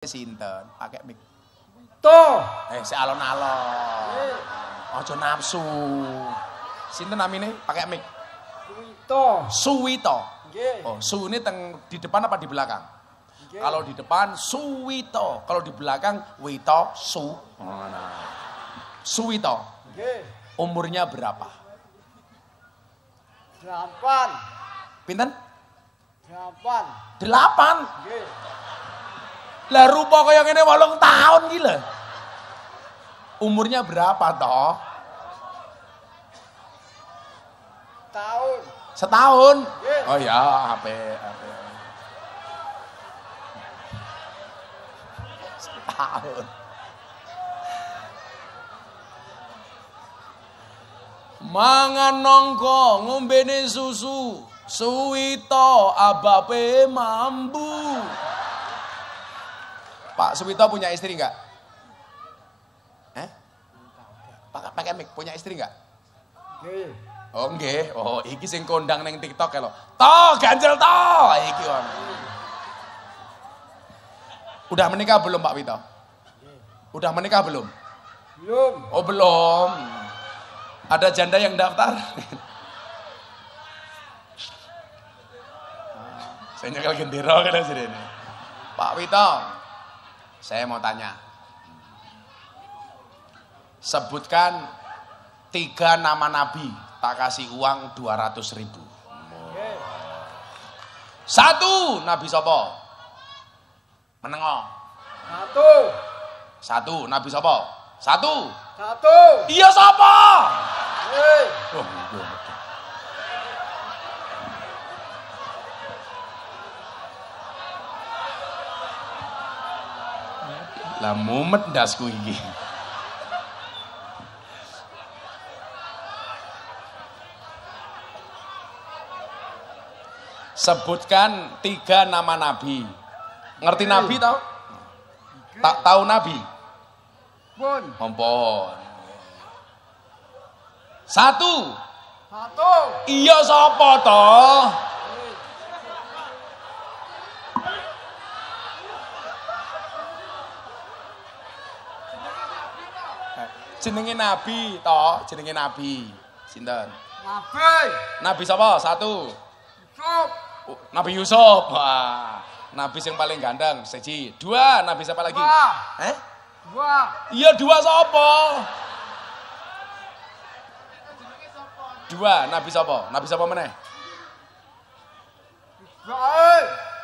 Sinten pakai mic Toh. si alon-alon ojo nafsu. Sinten namine pakai mic? Suwito. Oh, su ini di depan apa di belakang? Kalau di depan Suwito, kalau di belakang Wito Su. Nah. Suwito. Umurnya berapa? 8. Pinten? 8. 8. Lah rupa kaya ngene 8 tahun gila. Umurnya berapa toh? Tahun. Setahun. Oh ya, HP. Setahun. Mangan nongko ngombene susu. Suwito abape mambu. Pak Suwito punya istri enggak? Pakai mic, punya istri enggak? Nggih. Oh nggih. Oh iki sing kondang neng TikTok lho. Toh, ganjel toh. Iki on. Udah menikah belum Pak Wito? Udah menikah belum? Belum. Oh belum. Ada janda yang daftar? Saya nyekel gendera kan sini. Pak Wito, saya mau tanya. Sebutkan 3 nama nabi, tak kasih uang 200.000. 1 nabi sapa? Menengo. 1 nabi sapa? 1. Iya sapa? Oh, lah mumet ndasku iki. Sebutkan 3 nama nabi. Ngerti nabi tau? Tak tahu nabi? Pun. Mumpun. 1. Iya sapa toh? Jenenge nabi toh, jenenge nabi. Sinten? Nabi sapa? 1. Nabi Yusuf. Wah, nabi yang paling ganteng. 1. 2, nabi siapa lagi? 2. Iya 2 sapa? 2, nabi sapa? Nabi sapa meneh?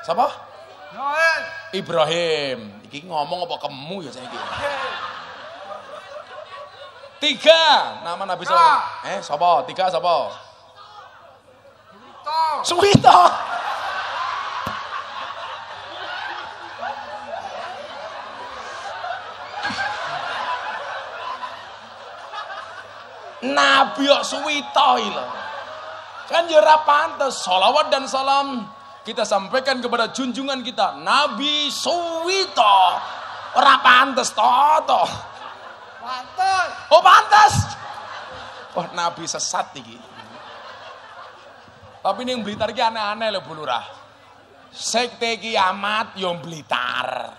Sapa? Ibrahim. Iki ngomong apa kemu ya saiki? 3, nama nabi sapa? Sapa? 3 sapa? Suwito. Nabi kok Suwito lho. Kan ya ora pantes. Shalawat dan salam kita sampaikan kepada junjungan kita Nabi Suwito. Ora pantes toh. Pantes. Oh pantes. Oh nabi sesat iki. Tapi ning Blitar iki aneh-aneh lho Bu Lurah. Sekte kiamat yo Blitar.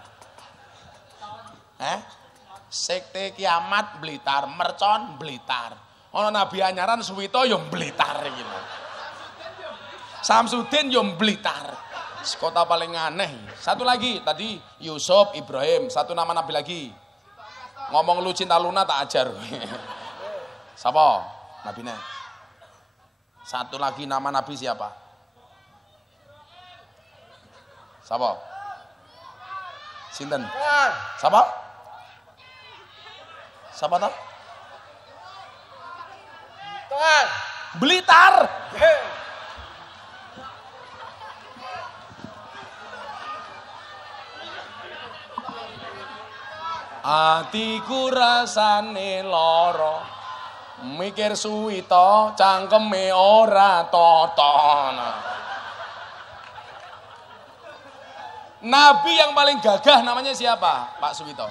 Sekte kiamat Blitar, mercon Blitar. Ana nabi anyaran Suwito yo Blitar iki lho. Samsudin yo Blitar. Kota paling aneh. 1 lagi tadi Yusuf, Ibrahim, 1 nama nabi lagi. Ngomong lu cinta Luna tak ajar. Siapa nabine? 1 lagi nama nabi siapa? Siapa? Sinten? Siapa? Siapa toh? Blitar. Atiku rasane lara, mikir Suwito cangkeme ora toton. Nabi yang paling gagah namanya siapa, Pak Suwito?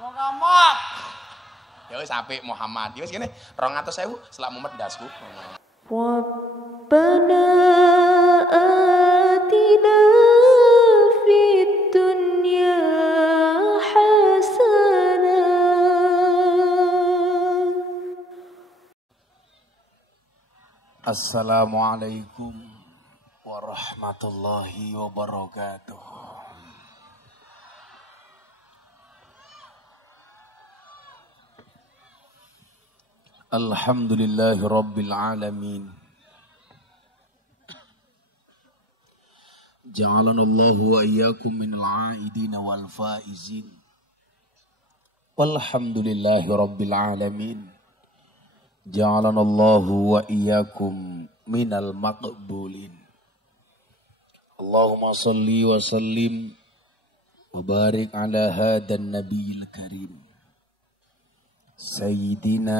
Muhammad. Ya wis apik Muhammad. Ya wis kene 200.000 selak mumet ndasku. Rabbana atina Assalamualaikum warahmatullahi wabarakatuh. Alhamdulillahi rabbil alamin. Ja'alanallahu wa iyyakum minal 'aidin wal faizin. Walhamdulillahi rabbil alamin. Ja'alanallahu wa iyyakum minal maqbulin. Allahumma salli wa sallim wa barik ala hadan nabiyil karim. Sayyidina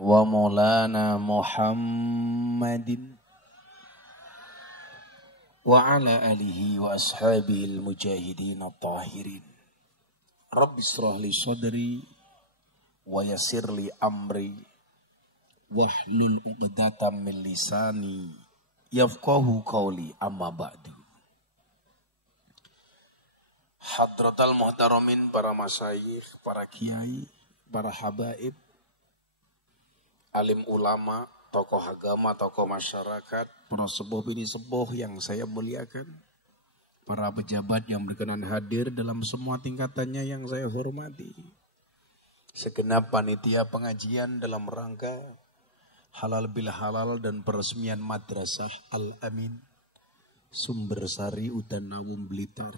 wa maulana Muhammadin wa ala alihi wa ashabihi al-mujahidin at-tahirin. Rabbi shrah li sadri wa yassir li amri wahlul 'uqdatam min lisani yafqahu qawli, amma ba'du. Hadratal muhtaramin, para masyayikh, para kiai, para habaib, alim ulama, tokoh agama, tokoh masyarakat, para sepuh bini sepuh yang saya muliakan, para pejabat yang berkenan hadir dalam semua tingkatannya yang saya hormati, segenap panitia pengajian dalam rangka halal bil halal dan peresmian Madrasah Al-Amin Sumbersari Udanawung Blitar,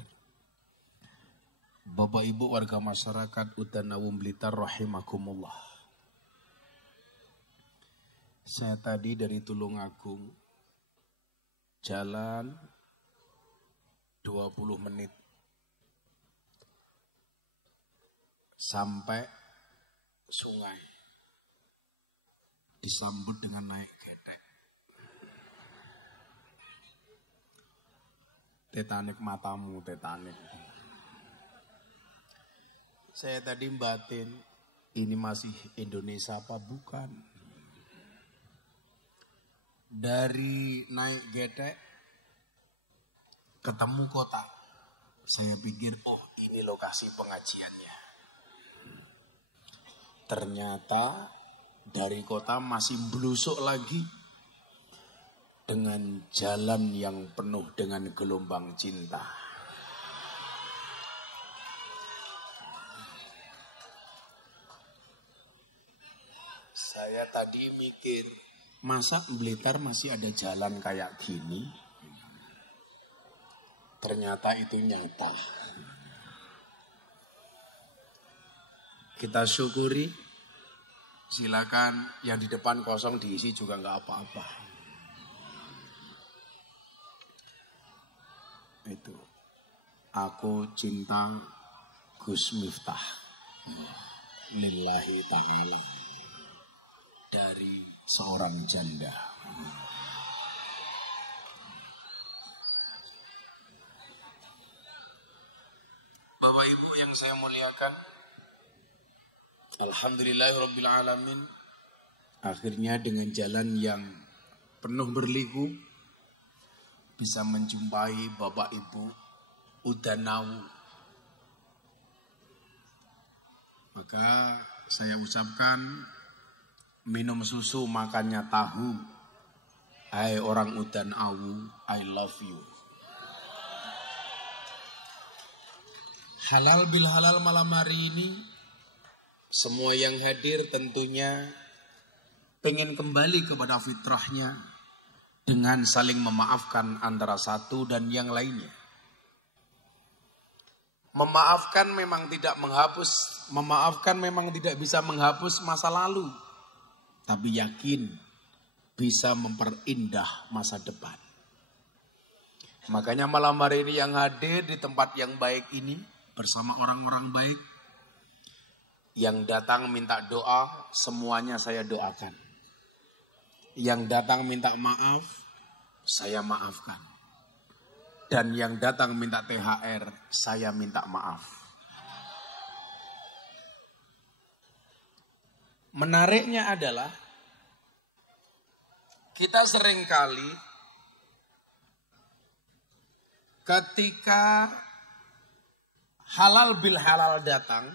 Bapak Ibu warga masyarakat Udanawung Blitar rahimakumullah. Saya tadi dari Tulungagung jalan 20 menit sampai sungai, disambut dengan naik getek. Tetanik matamu, tetanik. Saya tadi batin, ini masih Indonesia apa bukan? Dari naik getek ketemu kota, saya pikir, oh ini lokasi pengajiannya. Ternyata dari kota masih belusuk lagi dengan jalan yang penuh dengan gelombang cinta. Saya tadi mikir, masa Blitar masih ada jalan kayak gini? Ternyata itu nyata. Kita syukuri, silakan yang di depan kosong diisi juga nggak apa-apa. Itu, aku cinta Gus Miftah. Lillahi ta'ala. Dari seorang janda. Bapak Ibu yang saya muliakan, alhamdulillahirabbil alamin, akhirnya dengan jalan yang penuh berliku bisa menjumpai Bapak Ibu Udanawu. Maka saya ucapkan, minum susu makannya tahu. Hai orang Udanawu, I love you. Halal bil halal malam hari ini, semua yang hadir tentunya pengen kembali kepada fitrahnya dengan saling memaafkan antara satu dan yang lainnya. Memaafkan memang tidak menghapus, memaafkan memang tidak bisa menghapus masa lalu, tapi yakin bisa memperindah masa depan. Makanya malam hari ini yang hadir di tempat yang baik ini bersama orang-orang baik yang datang minta doa, semuanya saya doakan. Yang datang minta maaf, saya maafkan. Dan yang datang minta THR, saya minta maaf. Menariknya adalah kita seringkali ketika halal bil halal datang,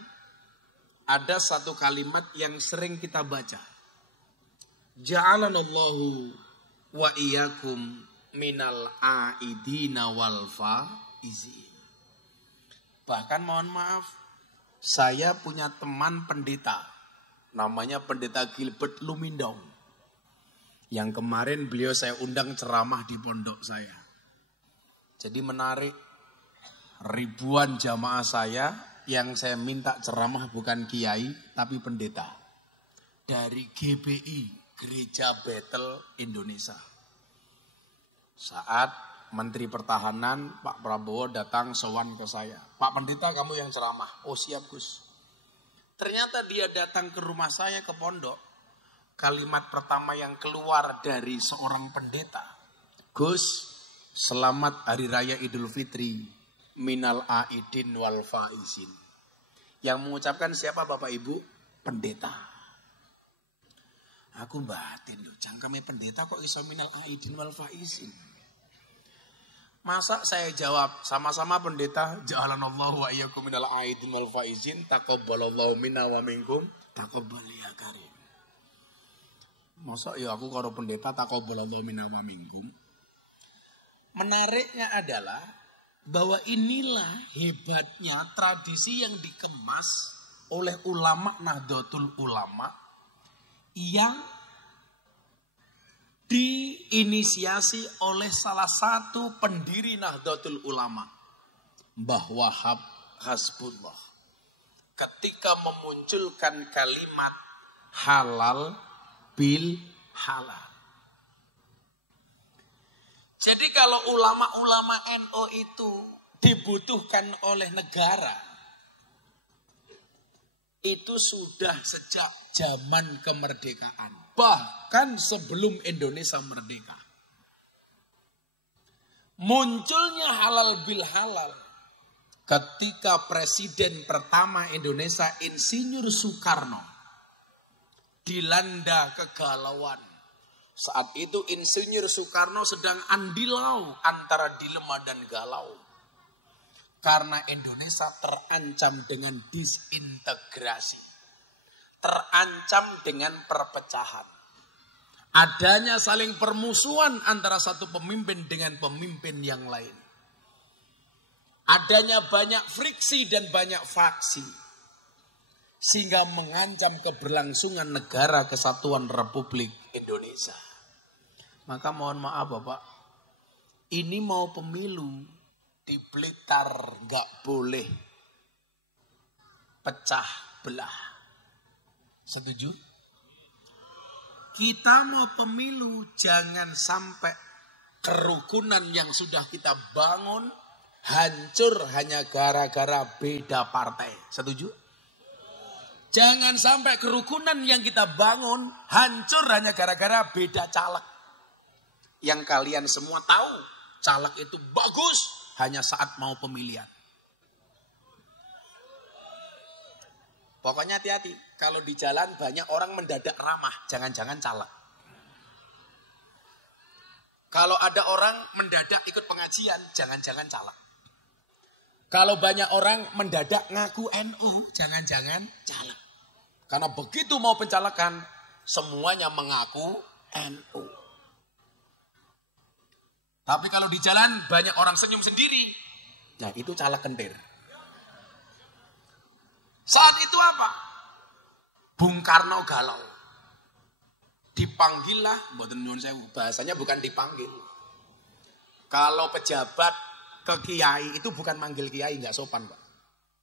ada satu kalimat yang sering kita baca. Ja'alanallahu wa iyyakum minal aidina wal faizin. Bahkan mohon maaf, saya punya teman pendeta, namanya Pendeta Gilbert Lumindong. Yang kemarin beliau saya undang ceramah di pondok saya. Jadi menarik, ribuan jamaah saya yang saya minta ceramah bukan kiai tapi pendeta. Dari GBI, Gereja Bethel Indonesia. Saat Menteri Pertahanan Pak Prabowo datang sowan ke saya. Pak Pendeta, kamu yang ceramah. Oh siap Gus. Ternyata dia datang ke rumah saya ke pondok. Kalimat pertama yang keluar dari seorang pendeta. Gus, selamat Hari Raya Idul Fitri. Minal aidin wal faizin. Yang mengucapkan siapa Bapak Ibu? Pendeta. Aku batin loh, jangkame pendeta kok iso minal aidin wal faizin. Masa saya jawab sama-sama pendeta, ja'alanallahu wa iyyakum minal aidin wal faizin, taqabbalallahu minna wa minkum, taqabbal ya karim. Masa ya aku karo pendeta taqabbalallahu minna wa minkum. Menariknya adalah bahwa inilah hebatnya tradisi yang dikemas oleh ulama Nahdlatul Ulama yang diinisiasi oleh salah satu pendiri Nahdlatul Ulama, Mbah Wahab Hasbullah. Ketika memunculkan kalimat halal bil halal. Jadi kalau ulama-ulama NU itu dibutuhkan oleh negara, itu sudah sejak zaman kemerdekaan. Bahkan sebelum Indonesia merdeka. Munculnya halal bil halal ketika Presiden pertama Indonesia Insinyur Soekarno dilanda kegalauan. Saat itu Insinyur Soekarno sedang andilau antara dilema dan galau. Karena Indonesia terancam dengan disintegrasi. Terancam dengan perpecahan. Adanya saling permusuhan antara satu pemimpin dengan pemimpin yang lain. Adanya banyak friksi dan banyak faksi. Sehingga mengancam keberlangsungan negara kesatuan Republik Indonesia. Maka mohon maaf Bapak, ini mau pemilu di Blitar gak boleh pecah belah. Setuju? Kita mau pemilu jangan sampai kerukunan yang sudah kita bangun hancur hanya gara-gara beda partai. Setuju? Jangan sampai kerukunan yang kita bangun hancur hanya gara-gara beda caleg. Yang kalian semua tahu, caleg itu bagus hanya saat mau pemilihan. Pokoknya hati-hati, kalau di jalan banyak orang mendadak ramah, jangan-jangan caleg. Kalau ada orang mendadak ikut pengajian, jangan-jangan caleg. Kalau banyak orang mendadak ngaku NU, jangan-jangan caleg. Karena begitu mau pencalekan, semuanya mengaku NU. Tapi kalau di jalan banyak orang senyum sendiri, nah itu caleg kentir. Saat itu apa? Bung Karno galau. Dipanggillah, mboten nyuwun sewu, bahasanya bukan dipanggil. Kalau pejabat ke kiai itu bukan manggil kiai, enggak sopan, Pak.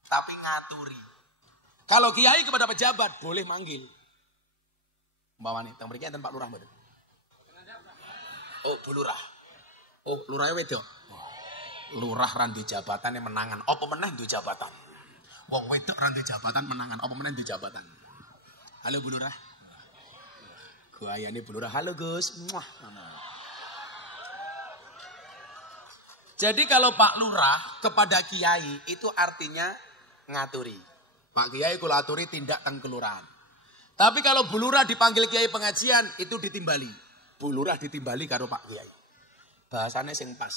Tapi ngaturi. Kalau kiai kepada pejabat boleh manggil. Mbak Wani, teng mriki enten Pak Lurah mboten? Oh, Bu Lurah. Oh, lurahnya wedok. Lurah randu jabatan yang menangan. Apa meneh duwe jabatan? Wong wedok randu jabatan menangan. Apa meneh duwe jabatan? Halo Bu Lurah. Guayane Bu Lurah. Halo Gus. Muah. Jadi kalau Pak Lurah kepada kiai itu artinya ngaturi. Pak Kiai kula aturi tindak teng kelurahan. Tapi kalau Bu Lurah dipanggil kiai pengajian itu ditimbali. Bu Lurah ditimbali karo Pak Kiai. Bahasanya sing pas.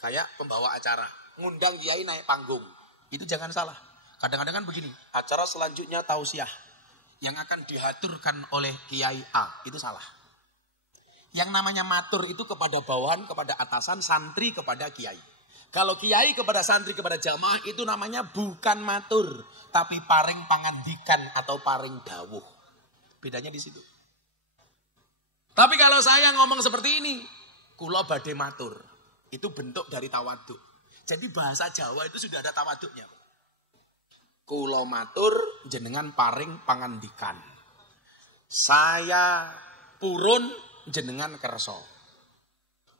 Kayak pembawa acara. Ngundang kiai naik panggung. Itu jangan salah. Kadang-kadang kan begini. Acara selanjutnya tausiah. Yang akan dihaturkan oleh Kiai A. Itu salah. Yang namanya matur itu kepada bawahan, kepada atasan, santri kepada kiai. Kalau kiai kepada santri, kepada jamaah itu namanya bukan matur. Tapi paring pangandikan atau paring dawuh. Bedanya di situ. Tapi kalau saya ngomong seperti ini, kula badhe matur. Itu bentuk dari tawaduk. Jadi bahasa Jawa itu sudah ada tawaduknya. Kula matur jenengan paring pangandikan. Saya purun jenengan kerso.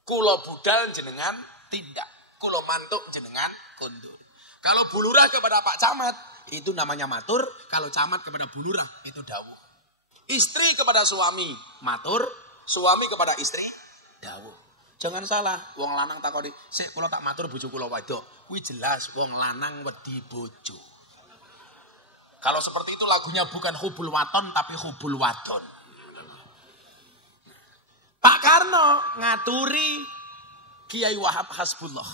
Kula budal jenengan tidak. Kula mantuk jenengan kondur. Kalau bulurah kepada Pak Camat itu namanya matur. Kalau camat kepada bulurah itu dawuh. Istri kepada suami matur. Suami kepada istri dawuh. Jangan salah, wong lanang takoni, "Sik kula tak matur bojo kula wedok." Kuwi jelas wong lanang wedi bojo. Kalau seperti itu lagunya bukan hubul waton tapi hubul wadon. Pak Karno ngaturi Kiai Wahab Hasbullah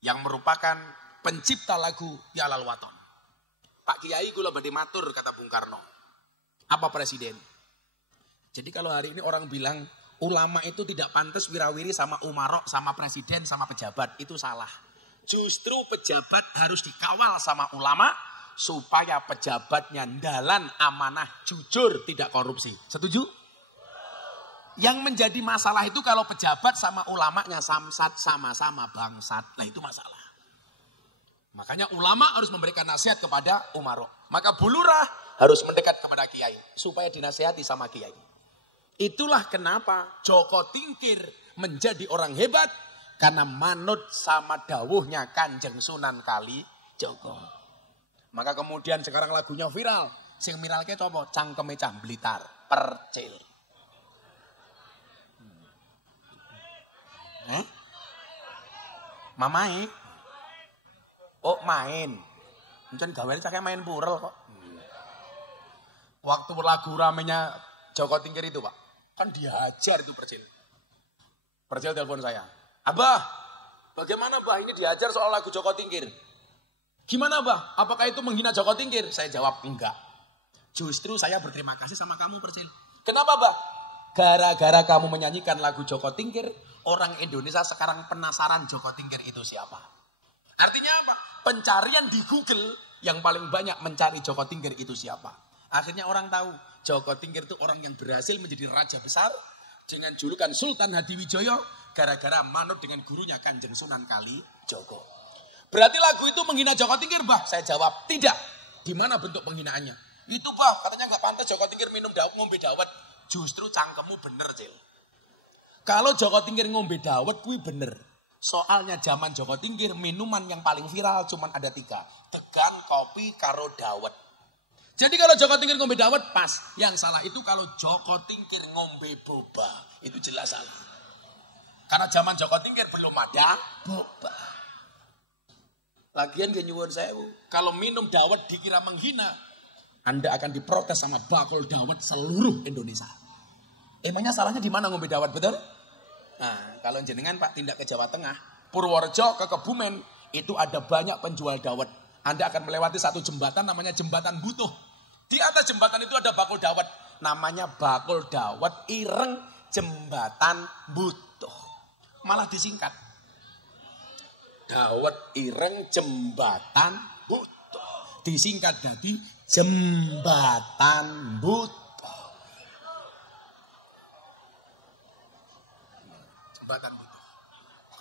yang merupakan pencipta lagu Yalal Waton. Pak Kiai kula badhe matur kata Bung Karno. Apa presiden? Jadi kalau hari ini orang bilang ulama itu tidak pantas wirawiri sama umarok, sama presiden, sama pejabat. Itu salah. Justru pejabat harus dikawal sama ulama supaya pejabatnya ndalan amanah, jujur, tidak korupsi. Setuju? Yang menjadi masalah itu kalau pejabat sama ulamanya samsat sama-sama bangsat. Nah itu masalah. Makanya ulama harus memberikan nasihat kepada umarok. Maka bulurah harus mendekat kepada kiai supaya dinasihati sama kiai. Itulah kenapa Joko Tingkir menjadi orang hebat. Karena manut sama dawuhnya Kanjeng Sunan Kalijaga. Maka kemudian sekarang lagunya viral. Sing viral ke coba cangkeme cah Blitar. Percil. Mamai. Oh main. Mungkin gaweane cake main purel kok. Waktu lagu ramenya Joko Tingkir itu Pak. Kan dihajar itu Percil. Percil telepon saya. Abah, bagaimana Abah ini dihajar soal lagu Joko Tingkir? Gimana Abah? Apakah itu menghina Joko Tingkir? Saya jawab enggak. Justru saya berterima kasih sama kamu Percil. Kenapa Abah? Gara-gara kamu menyanyikan lagu Joko Tingkir, orang Indonesia sekarang penasaran Joko Tingkir itu siapa. Artinya apa? Pencarian di Google yang paling banyak mencari Joko Tingkir itu siapa. Akhirnya orang tahu Joko Tingkir itu orang yang berhasil menjadi raja besar dengan julukan Sultan Hadiwijoyo gara-gara manut dengan gurunya Kanjeng Sunan Kalijaga. Berarti lagu itu menghina Joko Tingkir, Bah? Saya jawab, tidak. Di mana bentuk penghinaannya? Itu, Bah, katanya nggak pantas Joko Tingkir minum ngombe dawet. Justru cangkemmu bener, Cil. Kalau Joko Tingkir ngombe dawet, kuwi bener. Soalnya zaman Joko Tingkir minuman yang paling viral cuma ada 3. Degan, kopi, karo dawet. Jadi kalau Joko Tingkir ngombe dawet pas. Yang salah itu kalau Joko Tingkir ngombe boba. Itu jelas salah. Karena zaman Joko Tingkir belum ada boba. Lagian gak nyuwun sewu. Kalau minum dawet dikira menghina. Anda akan diprotes sama bakul dawet seluruh Indonesia. Emangnya salahnya di mana ngombe dawet, betul? Nah, kalau jenengan Pak tindak ke Jawa Tengah. Purworejo ke Kebumen. Itu ada banyak penjual dawet. Anda akan melewati satu jembatan namanya Jembatan Butuh. Di atas jembatan itu ada bakul dawet. Namanya bakul dawet ireng Jembatan Butuh. Malah disingkat. Dawet ireng Jembatan Butuh. Disingkat jadi Jembatan Butuh. Jembatan Butuh.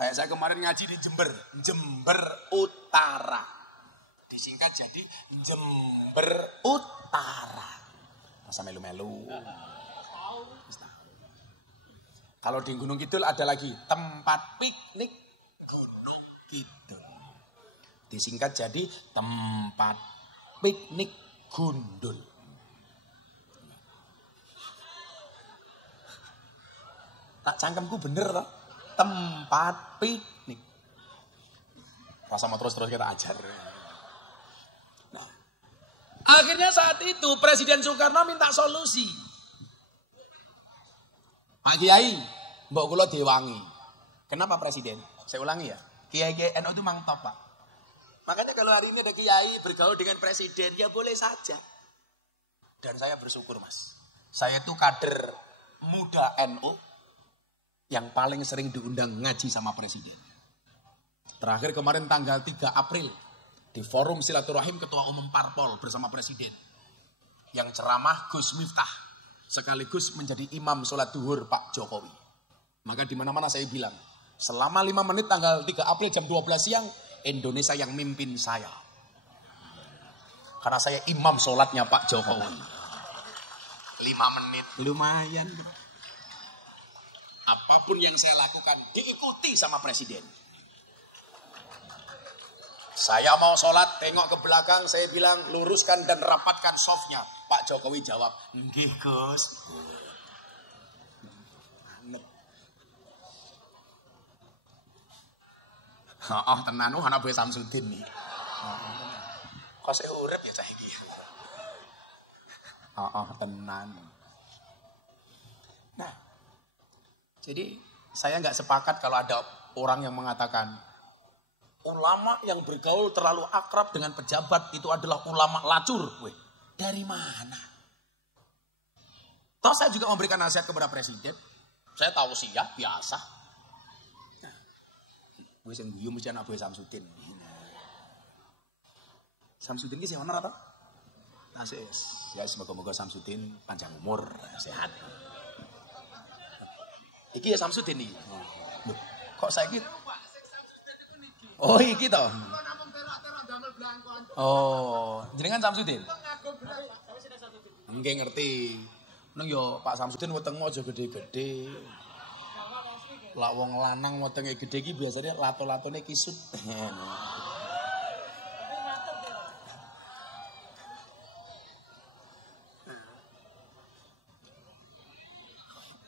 Kayak saya kemarin ngaji di Jember. Jember Utara. Disingkat jadi Jember Utara. Masa melu-melu. Kalau di Gunung Kidul ada lagi tempat piknik Gunung Kidul. Disingkat jadi tempat piknik Gundul. Tak cangkemku bener toh. Tempat piknik. Rasa mau terus kita ajar. Akhirnya saat itu Presiden Soekarno minta solusi. Pak Kiai, mbok kula diwangi. Kenapa Presiden? Saya ulangi ya. Kiai-kiai NU itu memang top, Pak. Makanya kalau hari ini ada kiai bergaul dengan presiden, ya boleh saja. Dan saya bersyukur, Mas. Saya itu kader muda NU yang paling sering diundang ngaji sama presiden. Terakhir kemarin tanggal 3 April di forum silaturahim Ketua Umum Parpol bersama presiden. Yang ceramah Gus Miftah sekaligus menjadi imam sholat duhur Pak Jokowi. Maka di mana-mana saya bilang, selama 5 menit tanggal 3 April jam 12 siang, Indonesia yang mimpin saya. Karena saya imam sholatnya Pak Jokowi. 5 menit, lumayan. Apapun yang saya lakukan, diikuti sama presiden. Saya mau sholat, tengok ke belakang, saya bilang luruskan dan rapatkan softnya. Pak Jokowi jawab, nggih Gus. Tenan anak Boy Samsudin nih. Kok saya urip ya cah iki. Tenan. Nah, jadi saya nggak sepakat kalau ada orang yang mengatakan ulama yang bergaul terlalu akrab dengan pejabat itu adalah ulama lacur. Weh, dari mana? Toh saya juga memberikan nasihat kepada presiden. Saya tahu sih ya, biasa. Gue yang guyu mesti anak Boy Samsudin. Samsudin ini siapa atau? Ya semoga-moga Samsudin panjang umur, sehat. Iki ya Samsudin nih. Kok saya gitu? Oh iki toh. Oh, jenengan Samsudin? Nggih ngerti. Neng yo Pak Samsudin wetengmu aja gede-gede. Lah wong lanang wetenge gede iki biasanya lato-latone kisut.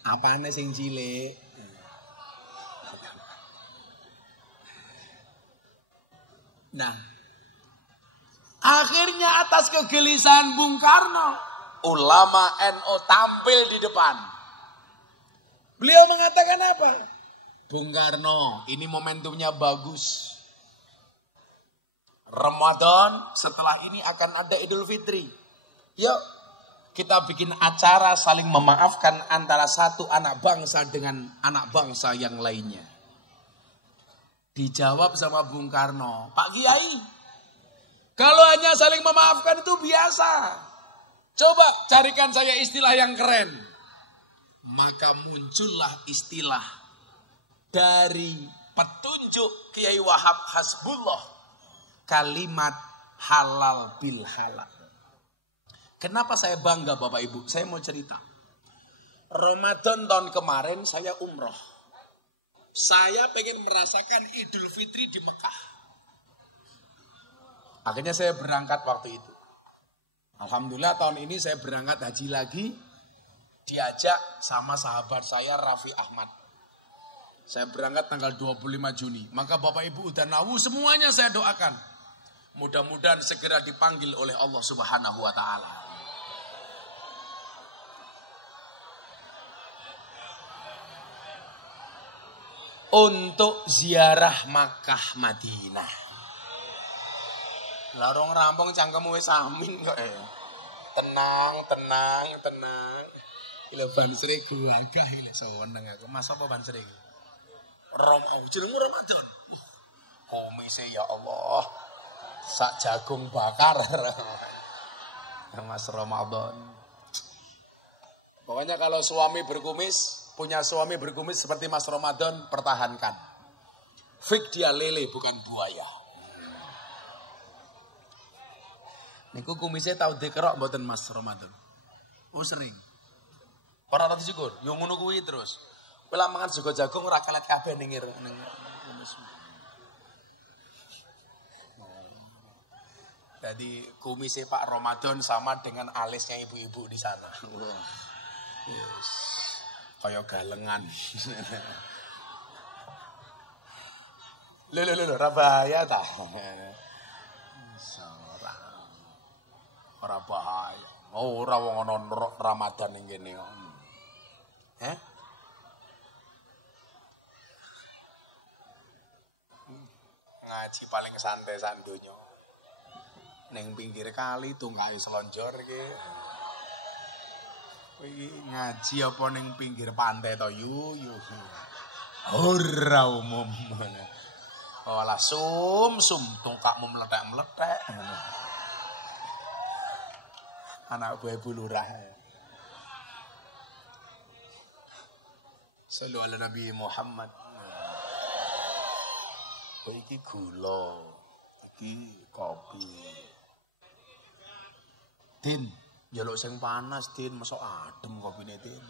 Apane sing cilik? Nah, akhirnya atas kegelisahan Bung Karno, ulama NU tampil di depan. Beliau mengatakan apa? Bung Karno, ini momentumnya bagus. Ramadan, setelah ini akan ada Idul Fitri. Yuk, kita bikin acara saling memaafkan antara satu anak bangsa dengan anak bangsa yang lainnya. Dijawab sama Bung Karno, Pak Kiai, kalau hanya saling memaafkan itu biasa. Coba carikan saya istilah yang keren. Maka muncullah istilah dari petunjuk Kiai Wahab Hasbullah, kalimat halal bil halal. Kenapa saya bangga Bapak Ibu? Saya mau cerita. Ramadan tahun kemarin saya umroh. Saya pengen merasakan Idul Fitri di Mekah. Akhirnya saya berangkat waktu itu. Alhamdulillah tahun ini saya berangkat haji lagi. Diajak sama sahabat saya Raffi Ahmad. Saya berangkat tanggal 25 Juni. Maka Bapak Ibu udah nawu semuanya saya doakan. Mudah-mudahan segera dipanggil oleh Allah Subhanahu wa Ta'ala. Untuk ziarah Makkah Madinah. Larong rampung cangkemmu wis amin kok. Tenang. Ila ban sreg gagah seneng aku. Mas apa ban sreg? Jenenge Ramadan. Komise ya Allah. Sak jagung bakar. Mas Ramadan. Pokoknya kalau suami berkumis, punya suami berkumis seperti Mas Ramadan, pertahankan. Fik dia lele bukan buaya. Niku kumisnya tahu dikerok mboten Mas Ramadan. Oh sering. Ora tau syukur, yo ngono kuwi terus. Kowe lak mangan sego jagung ora kelet kabeh ning kumis. Jadi kumisnya Pak Ramadan sama dengan alisnya ibu-ibu di sana. Yes. Kayak galengan. Lho, ora bahaya ta? Ora bahaya. Ora wong ana Ramadan ning kene kok. Ngaji paling santai sandonya. Neng pinggir kali tunggae selonjor iki. Iki ngaji apa ning pinggir pantai to yu. Ora umum. Olah sum tungkakmu meletek-meletek. Anak buah ibu lurah. Sallu ala Nabi Muhammad. Iki gula, iki kopi. Din, njaluk sing panas, Din, mosok adem kopine, Din.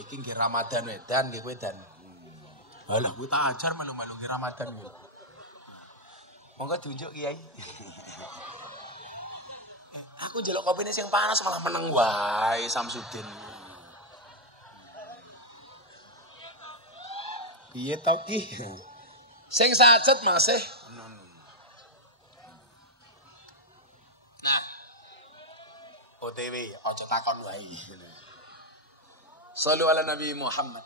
Iki nggih Ramadan wedan, nggih kowe dan. Halah, kuwi tak ajar malu-malu nggih Ramadan kuwi. Monggo diunjuk Kiai. Aku njaluk kopine sing panas malah meneng wae Samsudin. Piye to ki? Sing sajet masih. Nah. OTW aja takon wae. Shallu ala Nabi Muhammad.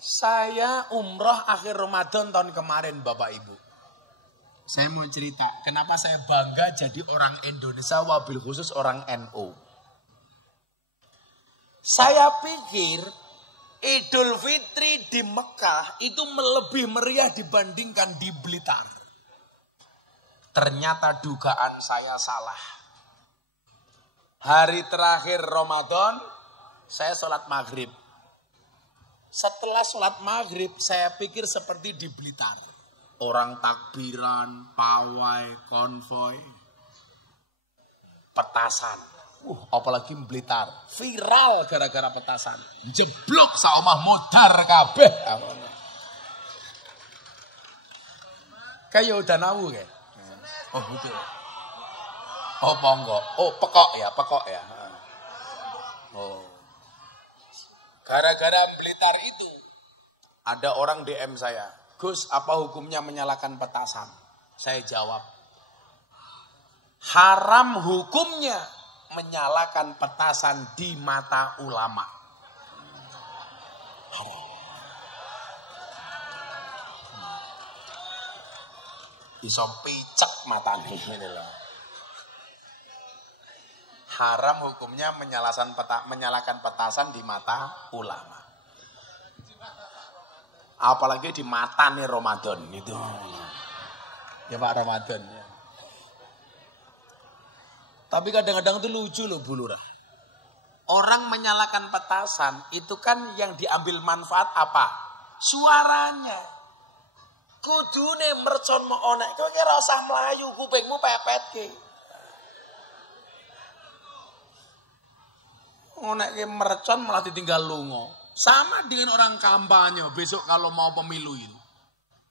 Saya umroh akhir Ramadan tahun kemarin Bapak Ibu. Saya mau cerita kenapa saya bangga jadi orang Indonesia wabil khusus orang NU. Saya pikir Idul Fitri di Mekah itu lebih meriah dibandingkan di Blitar. Ternyata dugaan saya salah. Hari terakhir Ramadan, saya sholat maghrib. Setelah sholat maghrib, saya pikir seperti di Blitar. Orang takbiran, pawai, konvoy, petasan. Apalagi Blitar, viral gara-gara petasan. Jeblok saomah modar kabeh. Kayak udah nawu ya. Oh betul. Oh monggo. Oh pekok ya. Oh. Gara-gara Blitar itu ada orang DM saya. Gus, apa hukumnya menyalakan petasan? Saya jawab. Haram hukumnya menyalakan petasan di mata ulama. Iso picek matane ngene lho. Haram hukumnya menyalakan petasan di mata ulama. Apalagi di mata nih Ramadan gitu. Ya Pak Ramadan ya. Tapi kadang-kadang itu lucu loh Bu Lurah. Orang menyalakan petasan itu kan yang diambil manfaat apa? Suaranya. Kudune mercon mau onek. Kau kira usah melayu kupingmu pepet ke. Onek ke mercon malah ditinggal lungo. Sama dengan orang kampanye besok kalau mau pemilu itu.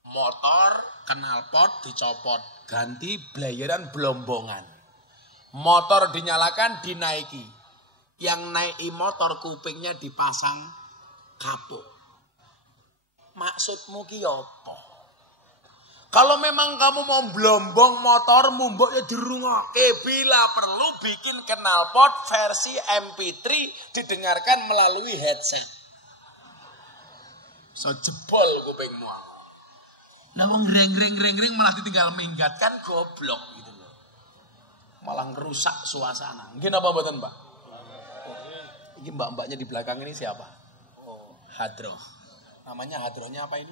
Motor, knalpot dicopot. Ganti blayeran belombongan. Motor dinyalakan, dinaiki. Yang naiki motor kupingnya dipasang kapuk. Maksudmu ki apa? Kalau memang kamu mau belombong motormu, mbok ya dirungokke. Bila perlu bikin knalpot versi MP3 didengarkan melalui headset. So jebol kupingmu. Nah wong ring malah ditinggal minggat kan goblok gitu. Malah ngerusak suasana. Mungkin apa buatan Mbak? Ini mbak-mbaknya di belakang ini siapa? Oh, Hadroh. Namanya Hadrohnya apa ini?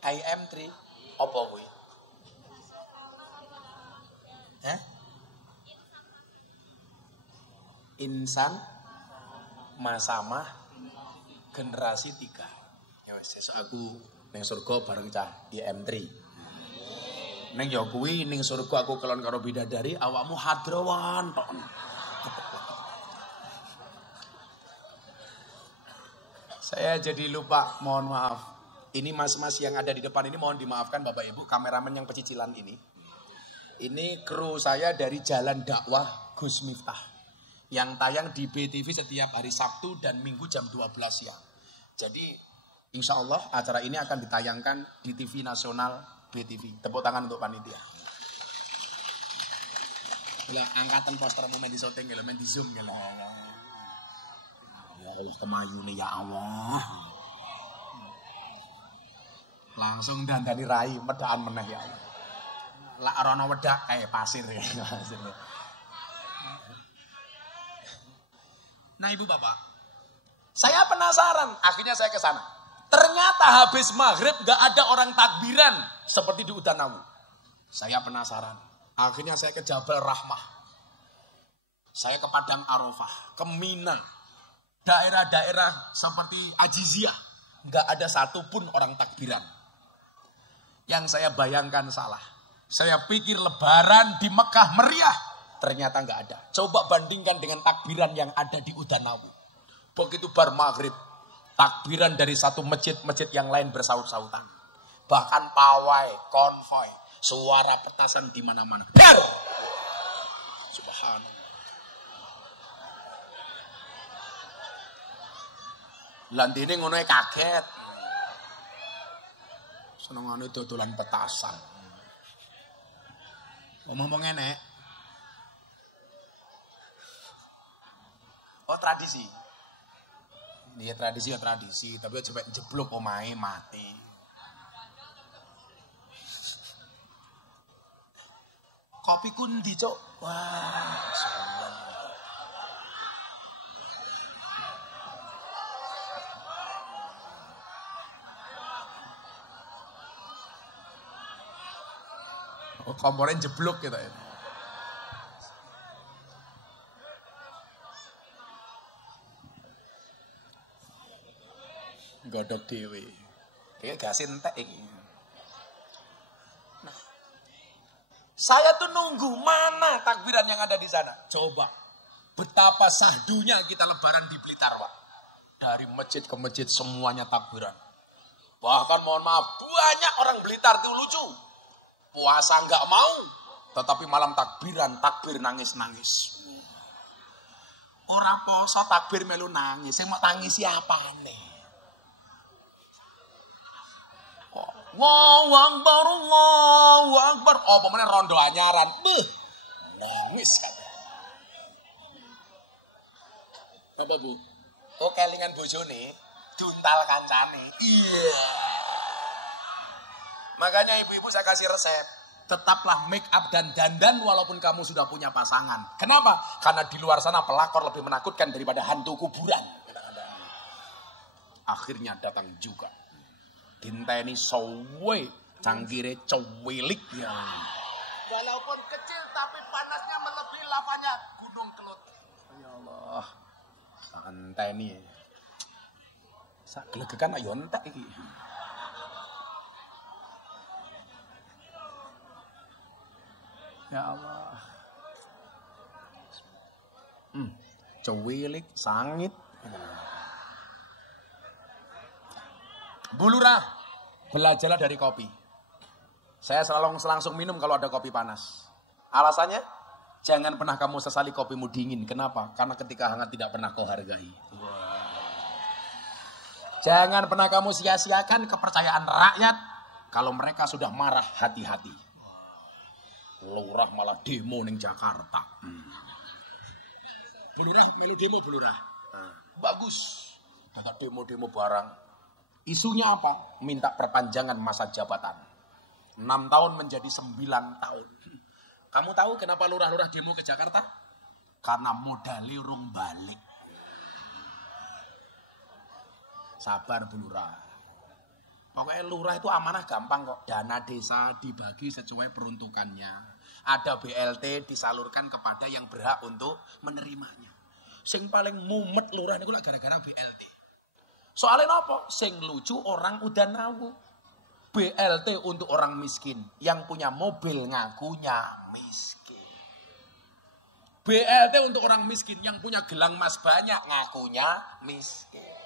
IM3. Apa kuwi? Insan Masamah generasi 3. Ya wis sesuk aku ning surga bareng cah IM3. Neng ya kuwi ning surga aku kelon karo bidadari awakmu hadrawan tok. Saya jadi lupa, mohon maaf. Ini mas-mas yang ada di depan ini mohon dimaafkan Bapak Ibu kameramen yang pecicilan ini. Ini kru saya dari Jalan Dakwah Gus Miftah yang tayang di BTV setiap hari Sabtu dan Minggu jam 12 siang. Jadi insya Allah acara ini akan ditayangkan di TV nasional BTV. Tepuk tangan untuk panitia. Lah angkatan poster mau main di syuting ya, main di Zoom ya. Ya Allah kemayune ya Allah. Langsung dandani rai medaan meneh ya Allah. Lak rono wedak kayak pasir ya. Nah ibu bapak, saya penasaran. Akhirnya saya ke sana. Ternyata habis maghrib gak ada orang takbiran seperti di Udanawu. Saya penasaran. Akhirnya saya ke Jabal Rahmah. Saya ke Padang Arafah, ke Mina. Daerah-daerah seperti Ajiziyah. Gak ada satupun orang takbiran. Yang saya bayangkan salah. Saya pikir lebaran di Mekah meriah. Ternyata gak ada. Coba bandingkan dengan takbiran yang ada di Udanawu. Begitu bar maghrib. Takbiran dari satu masjid-masjid yang lain bersaut-sautan. Bahkan pawai, konvoy, suara petasan di mana-mana. Subhanallah. Landine ngono kaget. Senengane dodolan petasan. Ngomong enek. Oh tradisi. Iya tradisi ya tradisi, tapi coba jeblok omahe mati. Kopi kundi, Cok. Wah, oh, komponen jeblok gitu ya. Godok dewe. Kayak gak entek iki. Nah. Saya tuh nunggu mana takbiran yang ada di sana. Coba. Betapa sahdunya kita lebaran di Blitar, Pak. Dari masjid ke masjid semuanya takbiran. Bahkan mohon maaf, banyak orang Blitar tuh lucu. Puasa nggak mau, tetapi malam takbiran, takbir nangis-nangis. Orang poso takbir melu nangis. Saya mau tangis siapa nih? Allahu Akbar, Allahu Akbar. Oh, pemene rondo anyaran. Nangis kata. Apa Bu? Oh, kelingan bojone duntal kancane. Iya. Makanya ibu-ibu saya kasih resep. Tetaplah make up dan dandan walaupun kamu sudah punya pasangan. Kenapa? Karena di luar sana pelakor lebih menakutkan daripada hantu kuburan. Akhirnya datang juga. Dinteni sowe, cangkire cowilik ya. Walaupun kecil tapi panasnya melebihi lavanya Gunung Kelut. Ya Allah. Anteni. Sak gelegekan ayo entek iki. Ya Allah. Cowilik, sangit. Bu Lurah, belajarlah dari kopi. Saya selalu langsung minum kalau ada kopi panas. Alasannya, jangan pernah kamu sesali kopimu dingin. Kenapa? Karena ketika hangat tidak pernah kau hargai. Jangan pernah kamu sia-siakan kepercayaan rakyat. Kalau mereka sudah marah, hati-hati. Lurah malah demo ning Jakarta. Bu Lurah, melu demo Bu Lurah. Bagus. Tidak demo-demo barang. Isunya apa? Minta perpanjangan masa jabatan. 6 tahun menjadi 9 tahun. Kamu tahu kenapa lurah-lurah demo ke Jakarta? Karena modali urung balik. Sabar Bu Lurah. Pokoknya lurah itu amanah gampang kok. Dana desa dibagi sesuai peruntukannya. Ada BLT disalurkan kepada yang berhak untuk menerimanya. Sing paling mumet lurah itu gara-gara BLT. Soalnya apa? Sing lucu orang Udanawu. BLT untuk orang miskin. Yang punya mobil ngakunya miskin. BLT untuk orang miskin. Yang punya gelang emas banyak ngakunya miskin.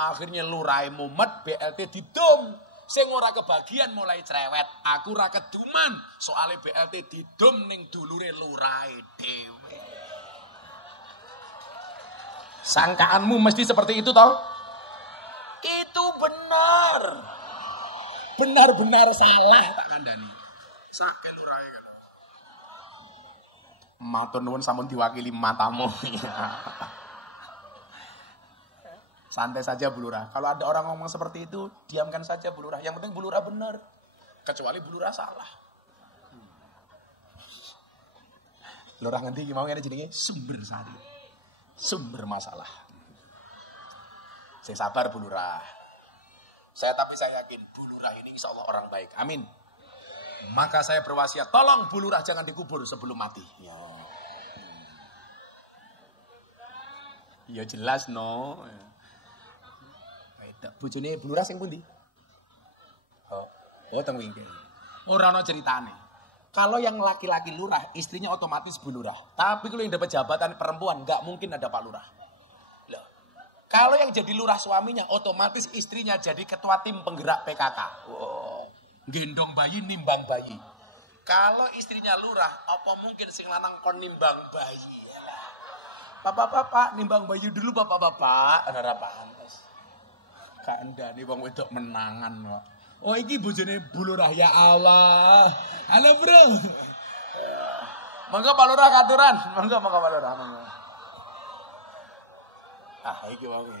Akhirnya lurai mumet BLT didom. Sing ora kebagian mulai cerewet. Aku ora keduman. Soalnya BLT didom ning dulure lurai dewe. Sangkaanmu mesti seperti itu toh? Itu benar. Benar-benar salah tak kandani. Sakit lurahe kan. Matur nuwun sampun diwakili matamu. Santai saja Bu Lurah. Kalau ada orang ngomong seperti itu, diamkan saja Bu Lurah. Yang penting Bu Lurah benar. Kecuali Bu Lurah salah. Lurah ngendi iki mau ngene jenenge Sumber Sari. sumber masalah. Saya sabar Bu Lurah. Tapi saya yakin Bu Lurah ini insya Allah orang baik. Amin. Maka saya berwasiat, tolong Bu Lurah jangan dikubur sebelum mati. Ya jelas no. Bojone Bu Lurah sing pundi? Oh teng wingking. Ora ana ceritane. Kalau yang laki-laki lurah, istrinya otomatis Bu Lurah. Tapi kalau yang dapat jabatan perempuan, nggak mungkin ada Pak Lurah. Loh. Kalau yang jadi lurah suaminya, otomatis istrinya jadi ketua tim penggerak PKK. Wow. Gendong bayi, nimbang bayi. Kalau istrinya lurah, apa mungkin sing lanang kon nimbang bayi? Bapak-bapak, nimbang bayi dulu bapak-bapak. Ora pantes. Kandhane wong wedok menangan kok. Oh iki bojone Bu Lurah ya Allah. Halo bro. Monggo Pak Lurah katuran. Monggo Pak Lurah. Iki wae.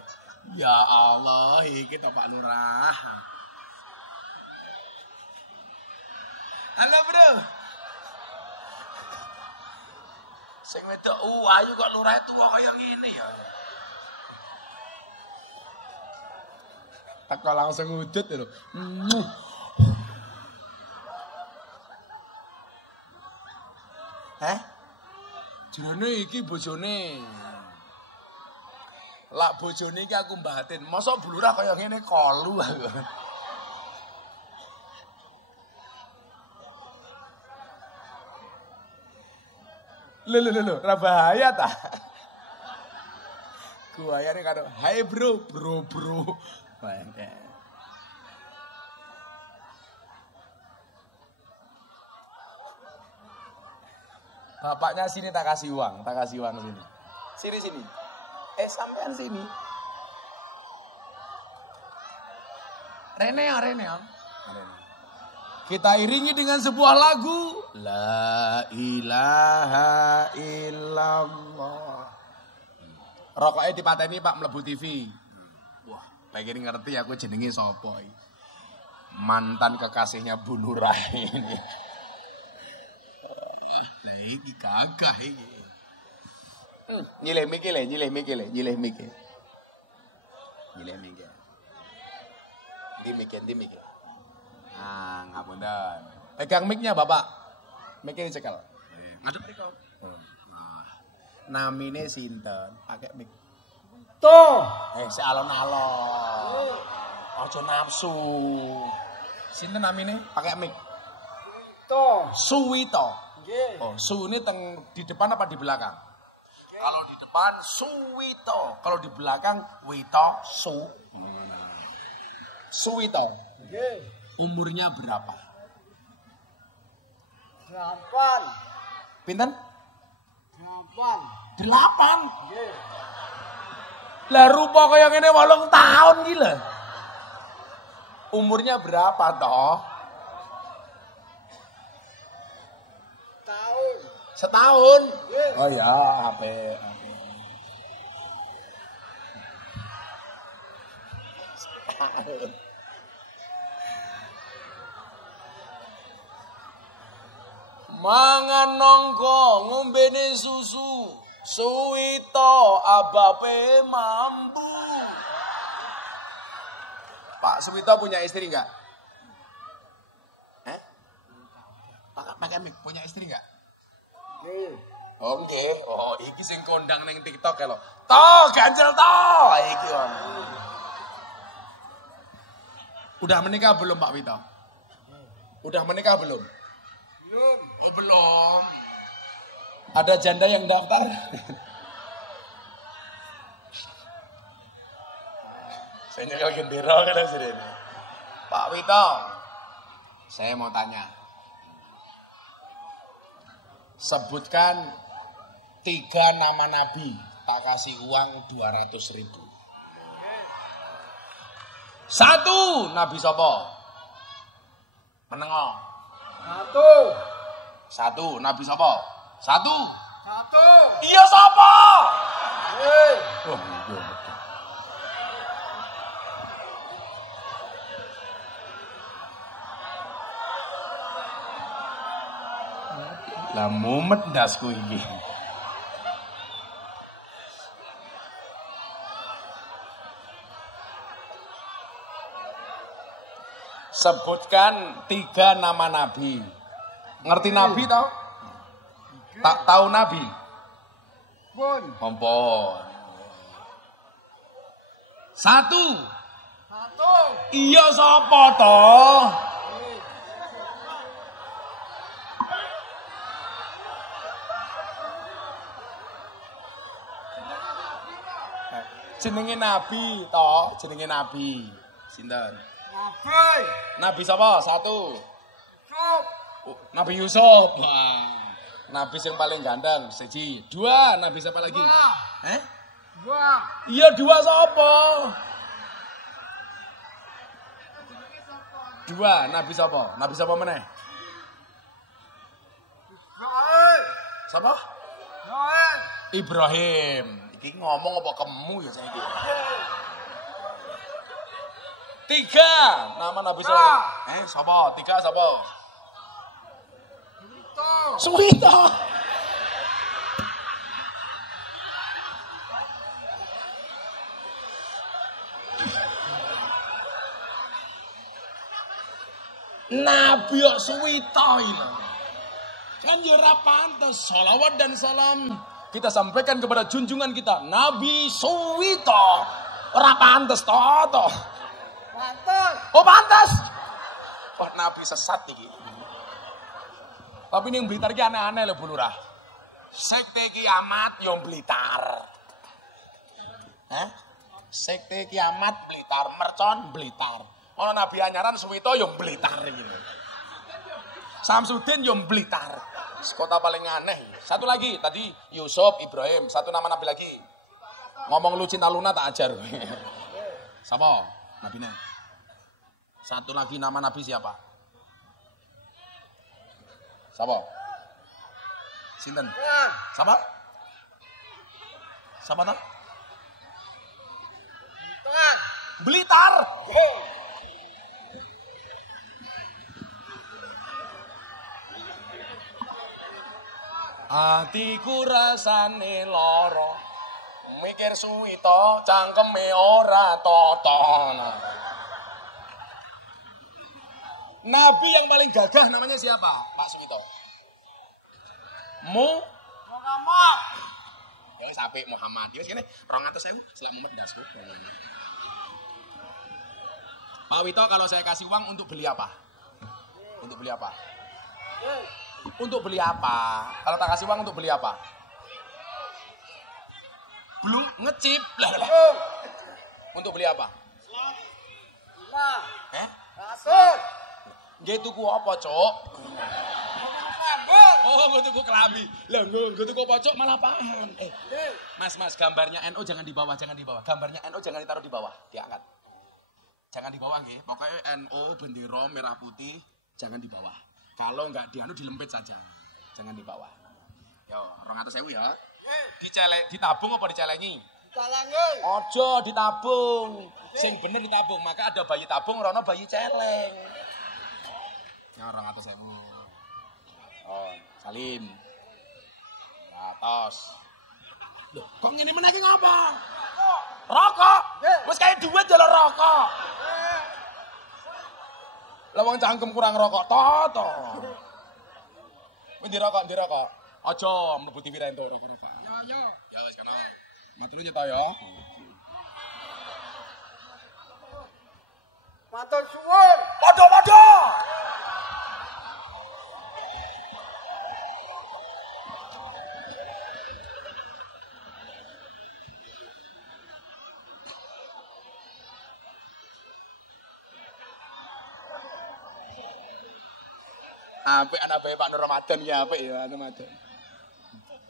Ya Allah, iki to Pak Lurah. Halo bro. Sing wedok ayu kok lurah tuwa kaya ngene ya. Teko langsung udut lho. Jane iki bojone. Lak bojone iki aku mbatin. Mosok Bu Lurah kaya ngene kolu aku. Lho, ora bahaya ta? Guayane karo, "Hai bro." Bapaknya sini tak kasih uang sini. Sini. Sampean sini. Rene. Kita iringi dengan sebuah lagu. La ilaha illallah. Rokoknya dipateni Pak mlebu TV. Wah, pengen ngerti aku jenenge sapa iki. Mantan kekasihnya Bu Lurah ini. Iki gagah iki. Nyilih mikir. Di mikir. Ngapunten. Pegang mic-nya Bapak. Mic-nya dicekel. Ngadep mriko. Namine sinten? Pakai mic. Tuh. Si alon-alon. Aja nafsu. Sinten namine? Pakai mic. Tuh. Suwito. Nggih. Oh, Su ini di depan apa di belakang? Kalau di depan Suwito, kalau di belakang Wito Su. Suwito. Nggih. Umurnya berapa? 8. Pinten? 8. 8. Nggih. Lah rupa kaya ngene 8 tahun iki lho. Umurnya berapa toh? Setahun. Oh ya, apik. Mangan nongko ngombene susu, Suwito abape mambu. Pak Suwito punya istri enggak? Pakai mic, punya istri enggak? Oh nggih. Oh iki sing kondang ning TikTok lho. Ganjel iki om. Udah menikah belum Pak Wito? Udah menikah belum? Belum. Oh, belum. Ada janda yang daftar? Saya nyekel gendera kan sini. Pak Wito, saya mau tanya. Sebutkan 3 nama nabi, tak kasih uang 200.000. 1 nabi sapa? Menengo. 1 nabi sapa? 1. Iya sapa? Lah mumet ndasku iki. Sebutkan 3 nama nabi. Ngerti nabi tau? Tak tahu nabi? Pun. Kompon. 1. Iya sapa to? Jenenge nabi to, jenenge nabi. Sinten? Nabi. Nabi sapa? 1. Yusuf. Nabi Yusuf. Wah. Nabi yang paling ganteng. 1. 2. Nabi siapa lagi? Eh? 2. Iya 2 sapa? 2. Nabi sapa? Nabi sapa meneh? Ibrahim. Sapa? Noel. Ibrahim. Iki ngomong apa kemu ya saiki? 3. Nama Nabi sapa? Sapa? 3 sapa? Suwito. Nabi kok Suwito iki. Kan ya ora pantes. Shalawat dan salam kita sampaikan kepada junjungan kita Nabi Suwito. Ora pantes to. Pantes. Oh pantes. Wah Nabi sesat iki. Tapi ning Blitar iki aneh-aneh lho Bu Lurah. Sekte kiamat yo Blitar. Hah? Sekte kiamat Blitar, mercon Blitar. Ana Nabi anyaran Suwito yo Blitar iki. Samsudin yo Blitar. Kota paling aneh. 1 lagi tadi Yusuf, Ibrahim, 1 nama nabi lagi. Ngomong lu cinta Luna tak ajar. Siapa? Nabine. 1 lagi nama nabi siapa? Siapa? Sinten? Siapa? Siapa tuh? Blitar. Atiku rasane lara. Mikir Suwito cangkeme ora toton. Nabi yang paling gagah namanya siapa? Pak Suwito. Muhammad. Ya wis apik Muhammad. Ya wis kene 200.000 selek Muhammad ndasku. Pak Wito kalau saya kasih uang untuk beli apa? Untuk beli apa? Untuk beli apa? Kalau tak kasih uang untuk beli apa? Belum ngecip. Untuk beli apa? Nggih tuku apa, Cuk? Oh, gue tuku kelambi. Lah, gue tuku apa, Cuk? Malah paham. Mas, gambarnya NU jangan di bawah, jangan di bawah. Gambarnya NU jangan ditaruh di bawah, diangkat. Jangan di bawah nggih. Pokoknya NU bendera merah putih jangan di bawah. Kalau enggak dianu dilempit saja. Jangan di bawah. Yo, 200.000 ya. Ditabung apa dicelengi? Dicelengi. Ojo ditabung. Sing bener ditabung, maka ada bayi tabung, rono bayi celeng. Ya 200.000. Oh, salim. Ya, tos. Loh, kok ngene meneh iki ngapa? Rokok. Wis kae duit jalan rokok. Lah wong cangkem kurang rokok, to. Wis dirokok. Aja mlebu TV rento rokok. Ya. Ya wis kana. Matur nuwun ya, ya. Matur suwun. Padha. Apik anak bae Pak Nur Ramadan ya apik ya Ramadan.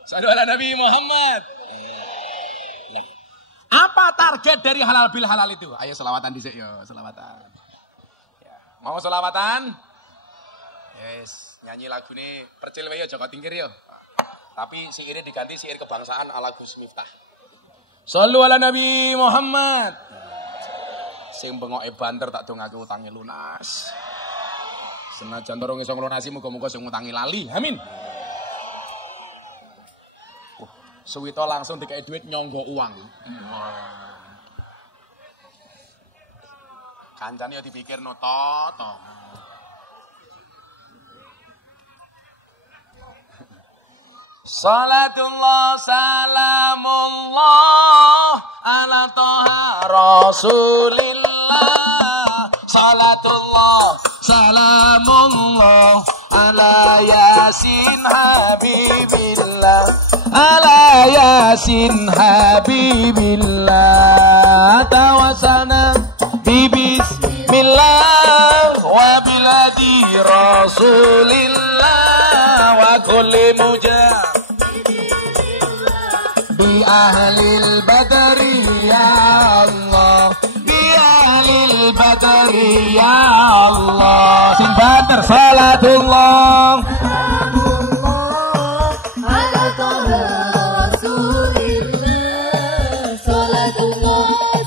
Sallallahu alaihi Nabi Muhammad. Apa target dari halal bil halal itu? Ayo selawatan dhisik ya, selawatan. Ya. Mau selawatan? Yes, nyanyi lagu ini percil wae Joko Tingkir yo. Tapi siirnya diganti siir kebangsaan ala Gus Miftah. Sallallahu ala Nabi Muhammad. Sing bengoke banter tak dongake utange lunas. Senajan dorong iso nglunasi muga-muga sing ngutangi lali. Amin. Suwito langsung dikei duit nyonggo uang. Kancane yo dipikirno to. Salatullah salamullah ala toha rasulillah. Salatullah salamullah ala yasin habibillah. Ala yasin habibillah. Tawasana bismillah wa biladi rasulillah wa kulli mujah bi ahlil badri ya Allah, bi ahlil badri ya Allah. Sing banter salatullah ala toha rasulillah. Salatullah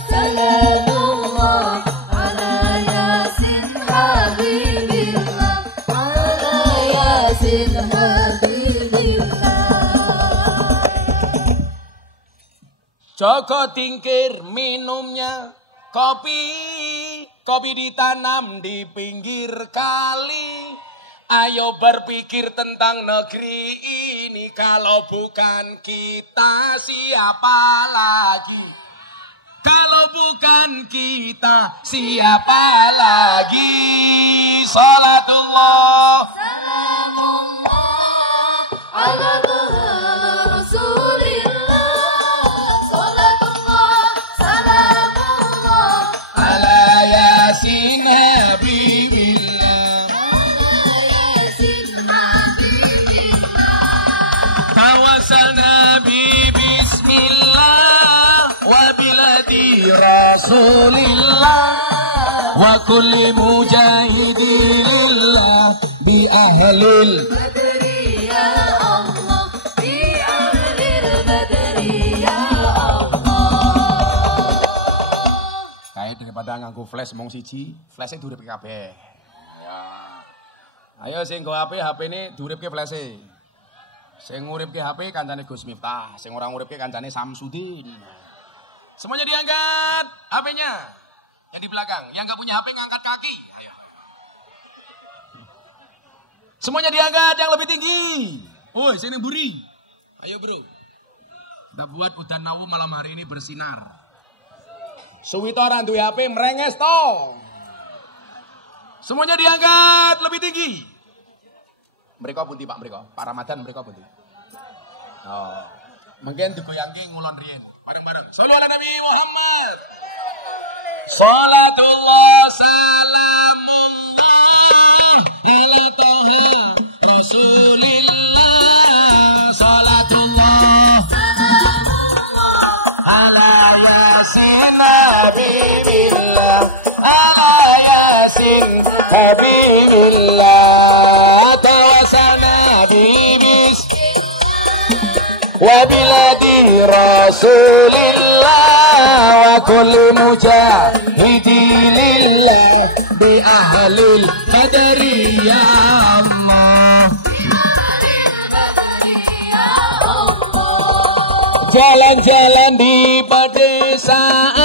salamullah ala yasin habibillah. Ala yasin habibillah. Joko tingkir minumnya kopi ditanam di pinggir kali. Ayo berpikir tentang negeri ini, kalau bukan kita siapa lagi? Kalau bukan kita siapa lagi? Salatullah Ala toha rasulillah. Salatullah salamullah ala yasin habibillah. ala yasin habibillah. Tawassalna bi bismillah wa biladi rasulillah wa kulli mujahidillah bi ahlil. Badri ya Allah, bi ahlil badri ya Allah. Kae daripada nganggo flash mung siji, flash-e duripke kabeh. Ya. Ayo sing nggo HP ini duripke flash-e. Sing nguripke HP kancane Gus Miftah, sing ora nguripke kancane Samsudin. Semuanya diangkat HP-nya. Yang di belakang, yang enggak punya HP ngangkat kaki. Ayo. Semuanya diangkat yang lebih tinggi. Woi, sini buri. Ayo, Bro. Kita buat udan nawu malam hari ini bersinar. Suwito ora duwe HP merenges to. Semuanya diangkat lebih tinggi. Mereka pundi Pak mereka? Pak Ramadan mereka pundi? Oh. Mungkin digoyangke ngulon riyen. Bareng-bareng. Shallallahu ala Nabi Muhammad. Salatullah salamullah ala toha rasulillah. Salatullah ala yasin habibillah. Ala yasin habibillah. Tawasana bibis wa biladi rasulillah wa kulli mujahidillah bi ahlil badri ya Allah. Jalan-jalan di pedesaan,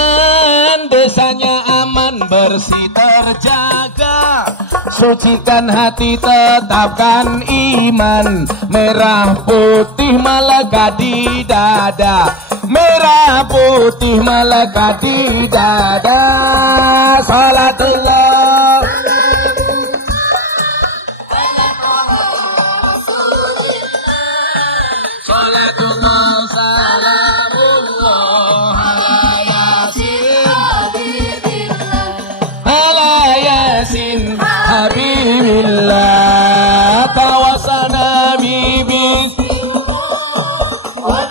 desanya aman bersih terjaga. Sucikan hati tetapkan iman, merah putih melekat di dada. Merah putih melekat di dada. Salatullah Salatullah salamullah ala yasin habibillah. Tawasana bibis wa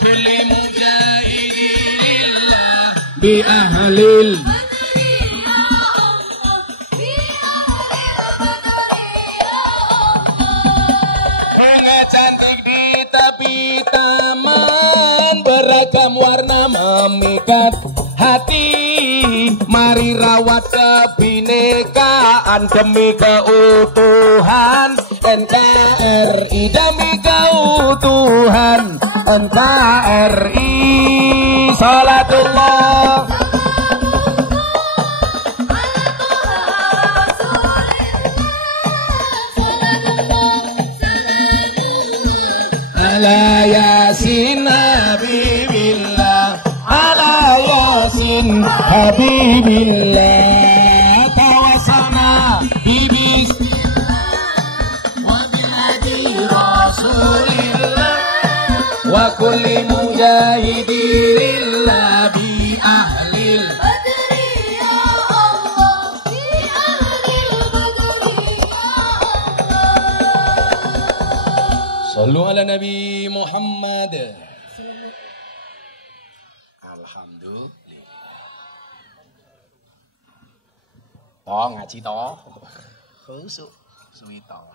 kulli mujahidillah bi ahlil. Bunga cantik di tepi taman, beragam warna memikat hati. Mari rawat kebinekaan demi keutuhan NKRI, demi keutuhan NKRI salatullah ala yasin habibillah ala yasin habibillah tawasana bibis wa bihadi rasulillah wa kulli mujahidillah bi ahlil badri ya Allah bi ahlil badri ya Allah. Sallu ala Nabi Muhammad. Alhamdulillah. Toh ngaji toh. Khusuk suwi toh.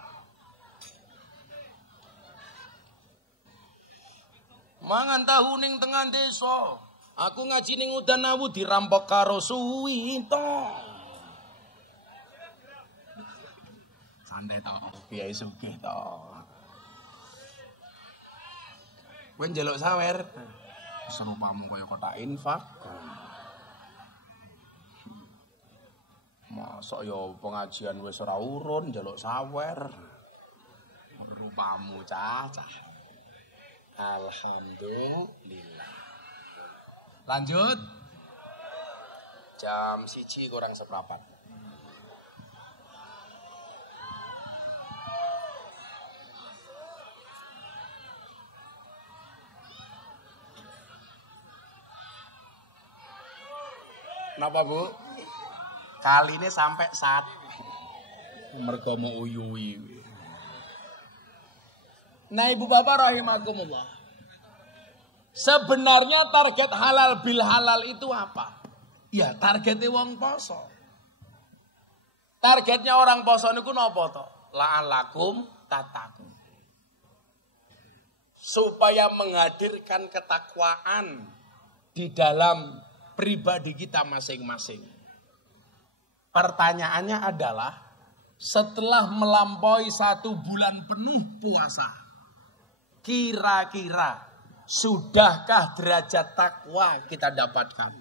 Mangan tahu ning tengah desa. Aku ngaji ning udan awu dirampok karo suwi toh. Santai toh, kiai sugih toh. Kowe njaluk sawer. Serupamu kaya kotak infak. Masa ya pengajian wis ora urun njaluk sawer. Rupamu cacah. Alhamdulillah. Lanjut. Jam 1 kurang seperempat. Kenapa Bu? Kali ini sampai saat mergo mau uyui. Nah Ibu Bapak rahimakumullah. Sebenarnya target halal bil halal itu apa? Ya targetnya wong poso. Targetnya orang poso niku napa to? La'alakum tattaqun. Supaya menghadirkan ketakwaan di dalam pribadi kita masing-masing. Pertanyaannya adalah setelah melampaui 1 bulan penuh puasa, kira-kira sudahkah derajat takwa kita dapatkan?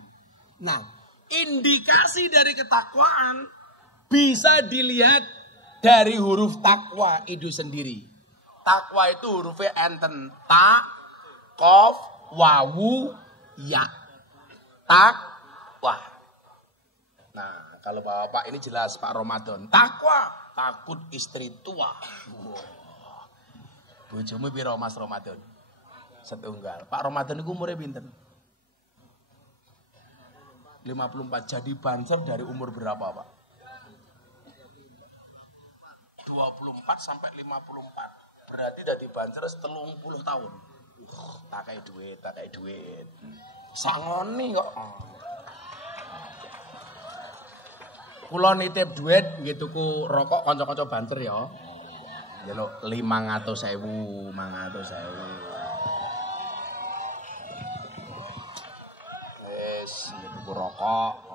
Nah, indikasi dari ketakwaan bisa dilihat dari huruf takwa itu sendiri. Takwa itu hurufnya enten ta, kof, wawu, ya. Takwa. Nah, kalau Bapak ini jelas Pak Ramadan. Takwa, takut istri tua. Bojomu piro Mas Ramadan? Setunggal. Pak Ramadan itu umurnya pinten? 54. Jadi banser dari umur berapa, Pak? 24 sampai 54. Berarti dari banser 30 tahun. Tak kayak duit. Sangoni kok. Kula nitip duit nggih tuku rokok kanca-kanca banter ya. Njaluk 500.000. Wis nggih tuku rokok.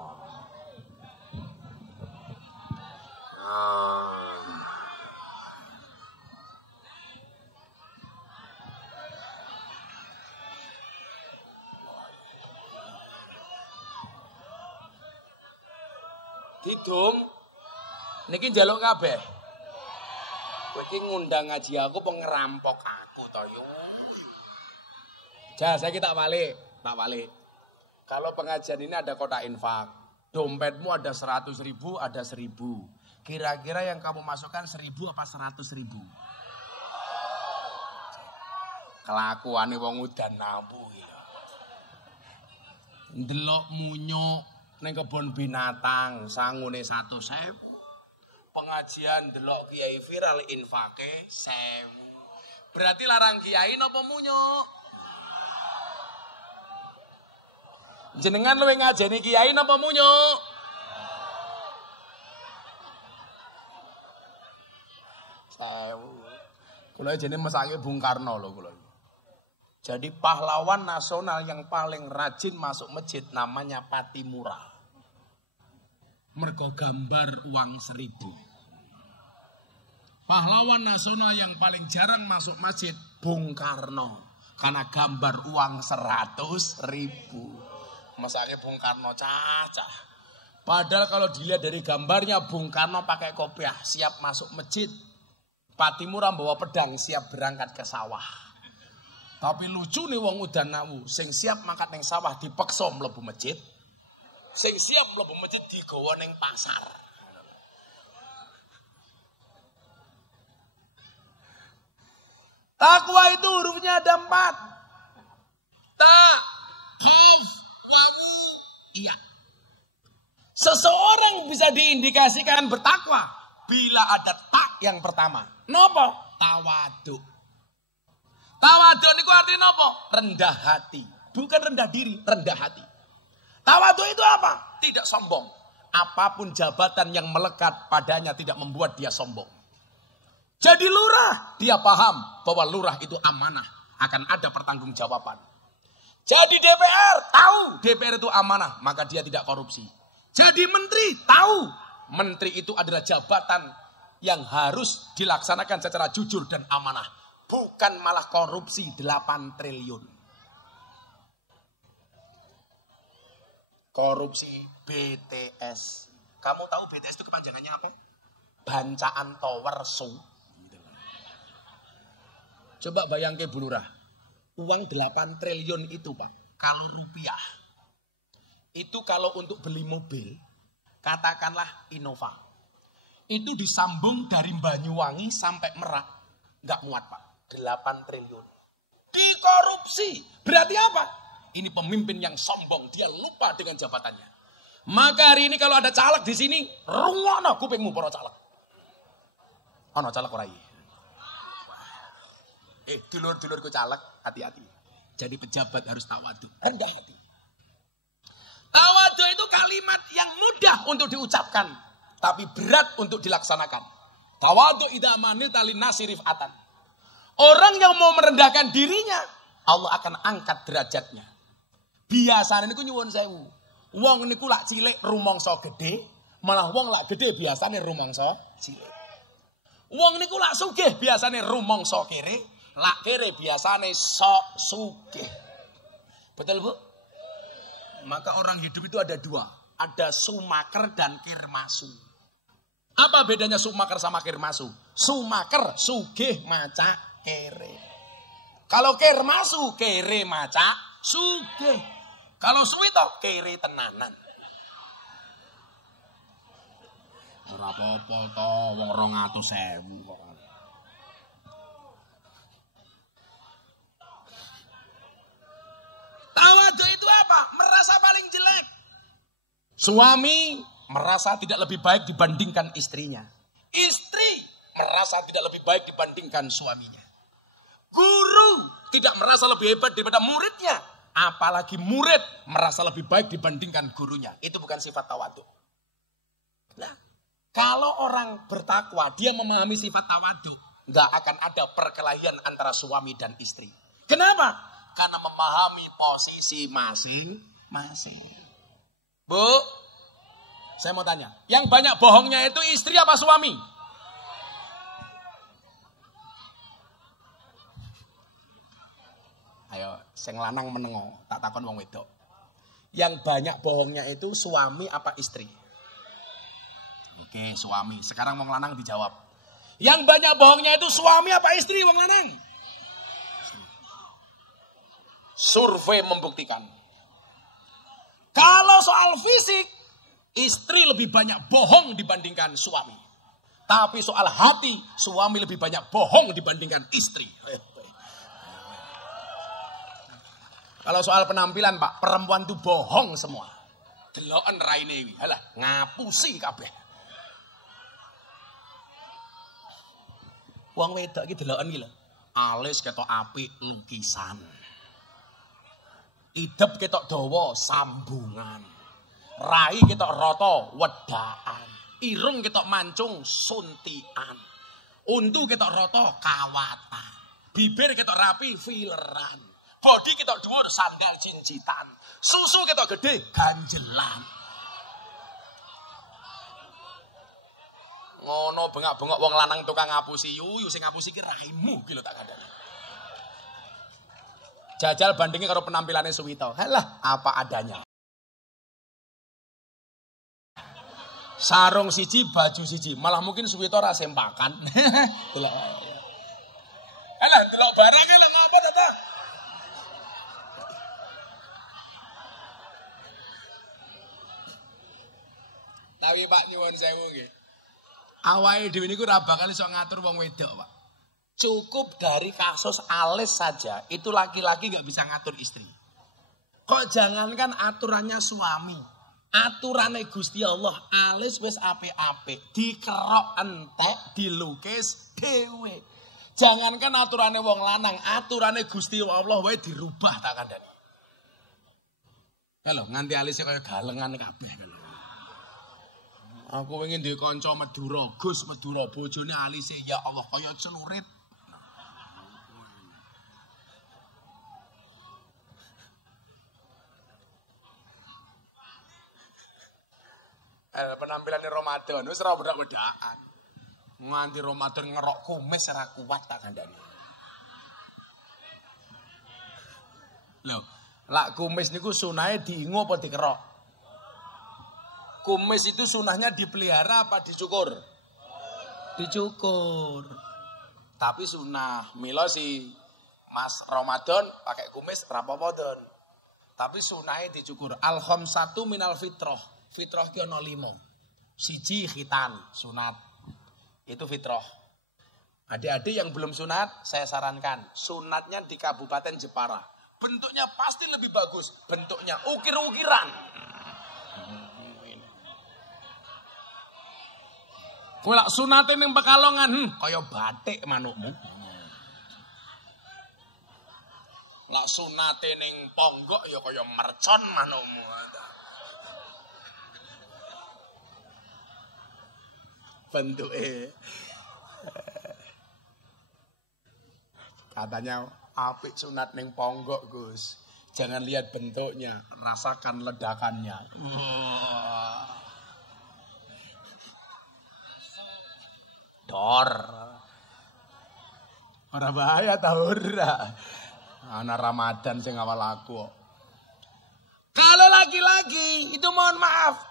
Didum niki njaluk kabeh. Kowe iki ngundang ngaji aku apa ngerampok aku to yo. Saya tak balik. Kalau pengajian ini ada kotak infak, dompetmu ada 100.000, ada 1.000. Kira-kira yang kamu masukkan 1.000 apa 100.000? Kelakuane wong udan nampu iki lho. Ndelok munyuk ning kebon binatang sangune 100.000. Pengajian delok kiai viral infake 1.000. Berarti larang kiai napa munyuk? Jenengan luwih ngajeni kiai napa munyuk? Kula jenenge mesake Bung Karno lho kula. Jadi pahlawan nasional yang paling rajin masuk masjid namanya Patimura. Mergo gambar uang 1.000. Pahlawan nasional yang paling jarang masuk masjid Bung Karno. Karena gambar uang 100.000. Masaknya Bung Karno cacah. Padahal kalau dilihat dari gambarnya Bung Karno pakai kopiah, siap masuk masjid. Pak Timur bawa pedang, siap berangkat ke sawah. Tapi lucu nih wong udan nawu, sing siap mangkat ning sawah dipeksa mlebu masjid. Sing siap mlebu masjid digawa ning pasar. Takwa itu hurufnya ada 4. Ta, kaf, wawu, iya. Seseorang bisa diindikasikan bertakwa bila ada tak yang pertama. Nopo? Tawaduk. Tawaduk niku artinya nopo? Rendah hati. Bukan rendah diri, rendah hati. Tawaduk itu apa? Tidak sombong. Apapun jabatan yang melekat padanya tidak membuat dia sombong. Jadi lurah, dia paham bahwa lurah itu amanah, akan ada pertanggungjawaban. Jadi DPR, tahu DPR itu amanah, maka dia tidak korupsi. Jadi menteri, tahu menteri itu adalah jabatan yang harus dilaksanakan secara jujur dan amanah. Bukan malah korupsi 8 triliun. Korupsi BTS. Kamu tahu BTS itu kepanjangannya apa? Bancaan Tower Su. Coba bayangke Bu Lurah. Uang 8 triliun itu Pak. Kalau rupiah. Itu kalau untuk beli mobil, katakanlah Innova. Itu disambung dari Banyuwangi sampai Merak. Nggak muat Pak. 8 triliun. Dikorupsi. Berarti apa? Ini pemimpin yang sombong. Dia lupa dengan jabatannya. Maka hari ini kalau ada caleg di sini, rungono kupingmu para caleg. Ono caleg ora iki. Dulur-dulurku caleg, hati-hati. Jadi pejabat harus tawadhu, rendah hati. Tawadhu itu kalimat yang mudah untuk diucapkan, tapi berat untuk dilaksanakan. Tawadhu idza manita linnasi rif'atan. Orang yang mau merendahkan dirinya, Allah akan angkat derajatnya. Biasanya niku nyuwun sewu. Wong niku lak cilik rumangsa gede, malah wong lak gede biasanya rumangsa cilik. Wong niku lak sugih biasanya rumangsa kere, lak kere biasanya sok sugih. Betul Bu? Maka orang hidup itu ada 2. Ada sumaker dan kirmasu. Apa bedanya sumaker sama kirmasu? Sumaker, sugih, maca, kere. Kalau kirmasu, kere, maca, sugih. Kalau suwi toh, kere tenanan. Ora apa-apa toh, wong 200.000 kok. Tawadhu itu apa? Merasa paling jelek. Suami merasa tidak lebih baik dibandingkan istrinya. Istri merasa tidak lebih baik dibandingkan suaminya. Guru tidak merasa lebih hebat daripada muridnya. Apalagi murid merasa lebih baik dibandingkan gurunya. Itu bukan sifat tawadhu. Nah, kalau orang bertakwa, dia memahami sifat tawadhu, nggak akan ada perkelahian antara suami dan istri. Kenapa? Karena memahami posisi masing-masing. Bu, saya mau tanya. Yang banyak bohongnya itu istri apa suami? Ayo, sing lanang menengo, tak takon wong wedok. Yang banyak bohongnya itu suami apa istri? Oke, suami. Sekarang wong lanang dijawab. Yang banyak bohongnya itu suami apa istri wong lanang? Survei membuktikan. Kalau soal fisik, istri lebih banyak bohong dibandingkan suami. Tapi soal hati, suami lebih banyak bohong dibandingkan istri. Kalau soal penampilan Pak, perempuan itu bohong semua. Deloken raine iki, halah ngapusi kabeh. Wong wedok iki deloken iki lho. Alis ketok apik lukisan. Idep ketok dawa sambungan. Rai ketok rata wedaan. Irung ketok mancung suntikan. Untu ketok rata kawatan. Bibir ketok rapi fileran. Bodi ketok dhuwur sandal cincitan. Susu ketok gede ganjelan. Ngono bengak-bengok wong lanang tukang ngapusi yuyu sing ngapusi ki raimu ki lho tak kandhani. Jajal bandingnya karo penampilannya Suwito. Halah, apa adanya. Sarung siji, baju siji. Malah mungkin Suwito ra sempakan. Delok. Halah, delok barang lho apa ta? Tapi Pak nyuwun sewu nggih. Awake dhewe niku ora bakal iso ngatur wong wedok, Pak. Cukup dari kasus alis saja, itu laki-laki gak bisa ngatur istri. Kok jangankan aturannya suami, aturannya Gusti Allah, alis wis apik-apik, dikerok entek, dilukis dhewe. Jangankan aturannya wong lanang, aturannya Gusti Allah wae dirubah tak kandhani. Kalau nganti alisnya kaya galengan kabeh kalau. Aku pengen duwe kanca Madura, Gus Madura, bojone alise ya Allah kaya celurit. Penampilannya Ramadan, wis ora bedak-bedakan. Nganti Ramadan ngerok kumis ora kuat tak kandhani. Lho, lak kumis niku sunahe diingu apa dikerok? Kumis itu sunahnya dipelihara apa dicukur? Dicukur. Tapi sunah, mila si Mas Ramadan pakai kumis ra apa-apa, Don. Tapi sunahe dicukur. Al-khamsatu minal fitrah. Fitrah ki ana 5. Siji khitan, sunat. Itu fitrah. Adik-adik yang belum sunat, saya sarankan sunatnya di Kabupaten Jepara. Bentuknya pasti lebih bagus. Bentuknya ukir-ukiran. Kowe lak sunate ning Pekalongan, kaya batik manukmu. Lak sunate ning Ponggok ya kaya mercon manukmu. Bentuke. Katanya apik sunat ning Ponggok, Gus. Jangan lihat bentuknya, rasakan ledakannya. Dor. Ora bahaya ta ora. Ana Ramadan sing awal aku. Kalau laki-laki itu mohon maaf.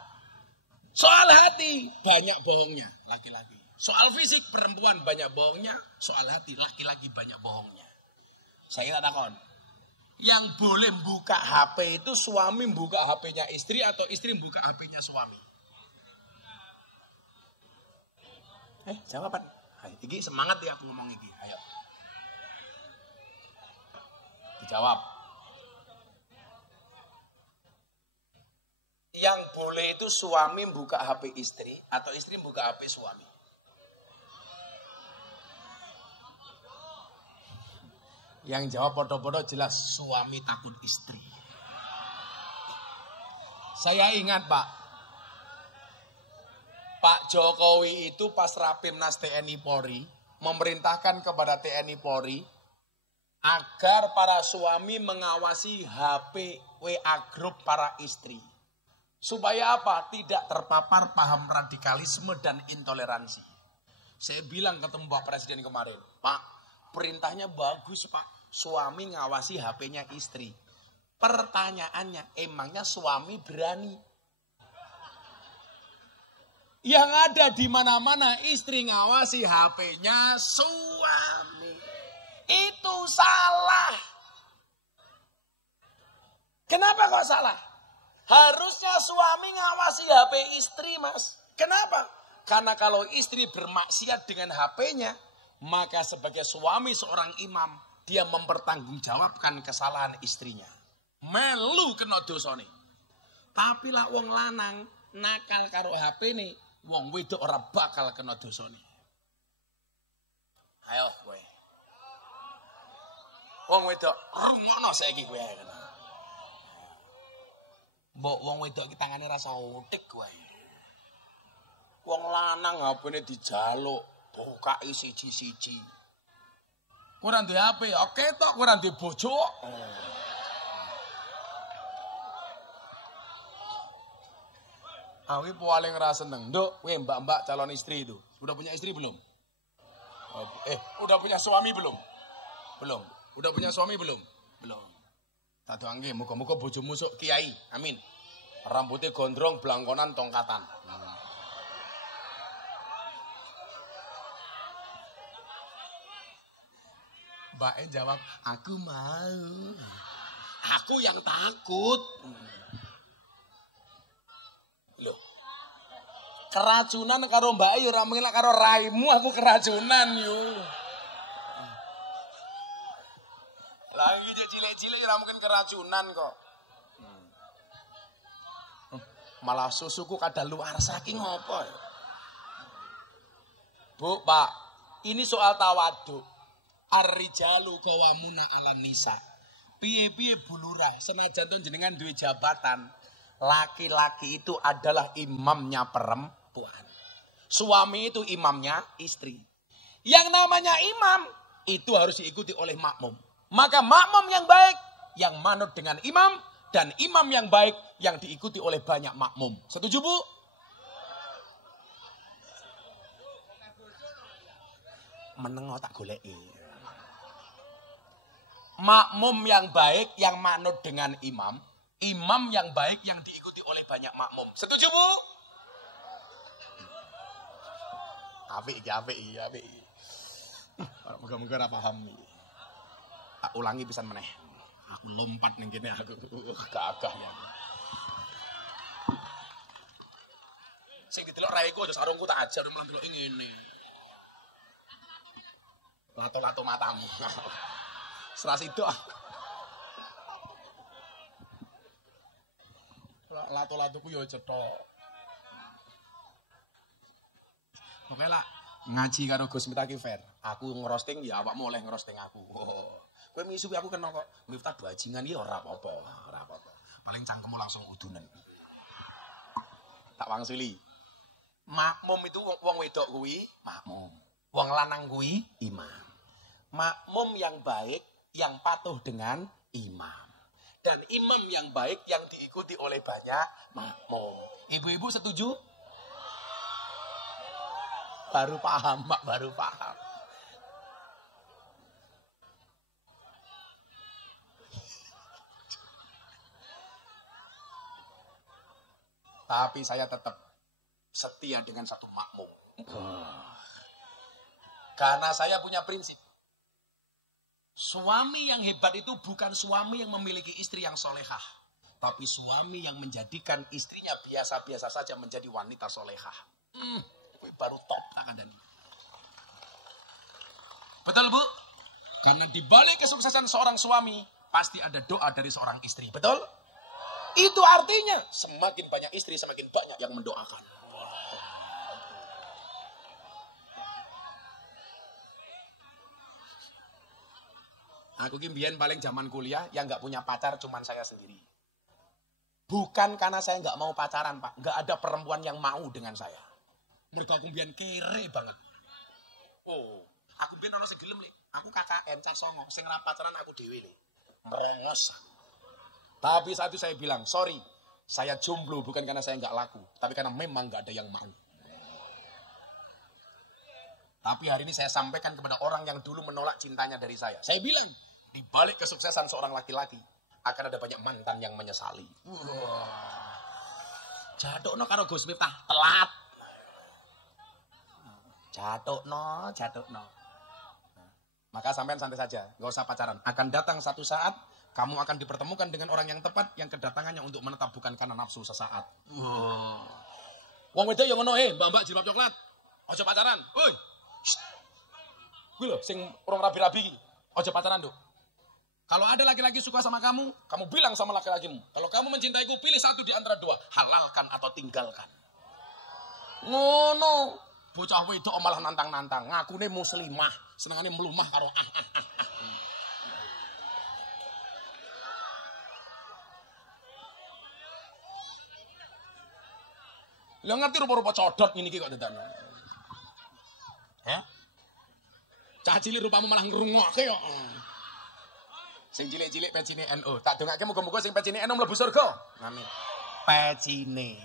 Soal hati banyak bohongnya laki-laki. Soal fisik perempuan banyak bohongnya, soal hati laki-laki banyak bohongnya. Saya tak takon. Yang boleh buka HP itu suami buka HP-nya istri atau istri buka HP-nya suami? Jawaban. Iki semangat ya aku ngomong iki. Ayo. Dijawab. Yang boleh itu suami buka HP istri atau istri buka HP suami. Yang jawab podo-podo jelas suami takut istri. Saya ingat Pak Jokowi itu pas Rapimnas TNI Polri memerintahkan kepada TNI Polri agar para suami mengawasi HP WA grup para istri. Supaya apa? Tidak terpapar paham radikalisme dan intoleransi. Saya bilang ketemu Pak Presiden kemarin, Pak, perintahnya bagus Pak. Suami ngawasi HP-nya istri. Pertanyaannya, emangnya suami berani? Yang ada di mana-mana istri ngawasi HP-nya suami. Itu salah. Kenapa kok salah? Harusnya suami ngawasi HP istri, Mas. Kenapa? Karena kalau istri bermaksiat dengan HP-nya, maka sebagai suami seorang imam, dia mempertanggungjawabkan kesalahan istrinya. Melu kena dosane. Tapi lah wong lanang nakal karo HP nih, wong wedok ora bakal kena dosane. Ayo kowe. Wong wedok rumono saiki kowe ae. Mbok wong wedok ki tangane rasa utik kowe. Wong lanang HP-ne dijaluk, bukake siji-siji. Kowe ora duwe HP, oke tok kowe ora duwe bojo. Awi paling ra seneng, Nduk, kowe mbak-mbak calon istri itu. Udah punya istri belum? Udah punya suami belum? Belum. Udah punya suami belum? Belum. Tak doangke muga-muga bojomu sok kiai. Amin. Rambutnya gondrong, blangkonan, tongkatan. Mbak jawab, aku mau. Aku yang takut. Loh. Keracunan karo Mbak ya ora mengilak karo raimu aku keracunan yo. Lagi cilik-cilik ora mungkin keracunan kok. Malah susuku kadal luar saking ngopo ya. Bu, Pak, ini soal tawaduk. Ar-rijalu qawwamuna 'alan nisa. Piye-piye Bu Lurah, senajan to jenengan duwe jabatan, laki-laki itu adalah imamnya perempuan. Suami itu imamnya istri. Yang namanya imam itu harus diikuti oleh makmum. Maka makmum yang baik yang manut dengan imam dan imam yang baik yang diikuti oleh banyak makmum. Setuju, Bu? Meneng tak goleki. Makmum yang baik yang manut dengan imam, imam yang baik yang diikuti oleh banyak makmum. Setuju, Bu? Apik iki. Moga-moga ora paham iki. Tak ulangi pisan meneh. Aku lompat ning kene aku gagah ya. Sing didelok raiku aja sarungku tak ajar malah delok ngene. Lato-lato matamu. Serasi itu. Lato-latoku yo cetok. Oke lah, ngaji karo Gus Miftah ki fair. Aku ngerosting ya awakmu oleh ngerosting aku. Kowe misu aku kena kok Miftah bajingan ya ora apa-apa. Paling cangkemmu langsung udunan. Tak wangsuli. Makmum itu wong wedok kuwi makmum. Wong lanang kuwi imam. Makmum yang baik yang patuh dengan imam. Dan imam yang baik yang diikuti oleh banyak makmum. Ibu-ibu setuju? Baru paham, Pak, baru paham. Tapi saya tetap setia dengan satu makmum. Karena saya punya prinsip. Suami yang hebat itu bukan suami yang memiliki istri yang solehah. Tapi suami yang menjadikan istrinya biasa-biasa saja menjadi wanita solehah. Baru top tak ada nih. Betul, Bu? Karena di balik kesuksesan seorang suami pasti ada doa dari seorang istri. Betul? Itu artinya semakin banyak istri semakin banyak yang mendoakan. Aku kimbian paling zaman kuliah yang nggak punya pacar cuman saya sendiri. Bukan karena saya nggak mau pacaran, Pak. Nggak ada perempuan yang mau dengan saya. Mereka aku mbiyen kere banget. Oh, aku mbiyen ono sing gelem, Le. Aku KKN cah songo, sing ra pacaran aku dhewe, Le. Merengos. Tapi saat itu saya bilang, sorry, saya jomblo bukan karena saya nggak laku, tapi karena memang nggak ada yang mau. Tapi hari ini saya sampaikan kepada orang yang dulu menolak cintanya dari saya. Saya bilang, di balik kesuksesan seorang laki-laki, akan ada banyak mantan yang menyesali. Jadukno karo Gus Miftah, telat. Jadukno. Maka sampean santai saja, nggak usah pacaran. Akan datang satu saat, kamu akan dipertemukan dengan orang yang tepat, yang kedatangannya untuk menetap bukan karena nafsu sesaat. Wong wedok yo ngono, mbak-mbak jilbab coklat. Ojo pacaran. Woi. Kuwi lho sing urung rabi-rabi iki. Ojo pacaran, Duk. Kalau ada laki-laki suka sama kamu bilang sama laki-lakimu, kalau kamu mencintaiku, pilih satu di antara dua, halalkan atau tinggalkan. Ngono. Bocah wedok malah nantang-nantang, ngakune muslimah, senengane mlumah karo Lah ngerti rupa-rupa codot ngene iki kok dadane. Cah cilik rupamu malah ngrungokke kok. Sing cilik-cilik pecine NU. Tak dongake muga-muga sing pecine NU mlebu surga. Amin. Pecine.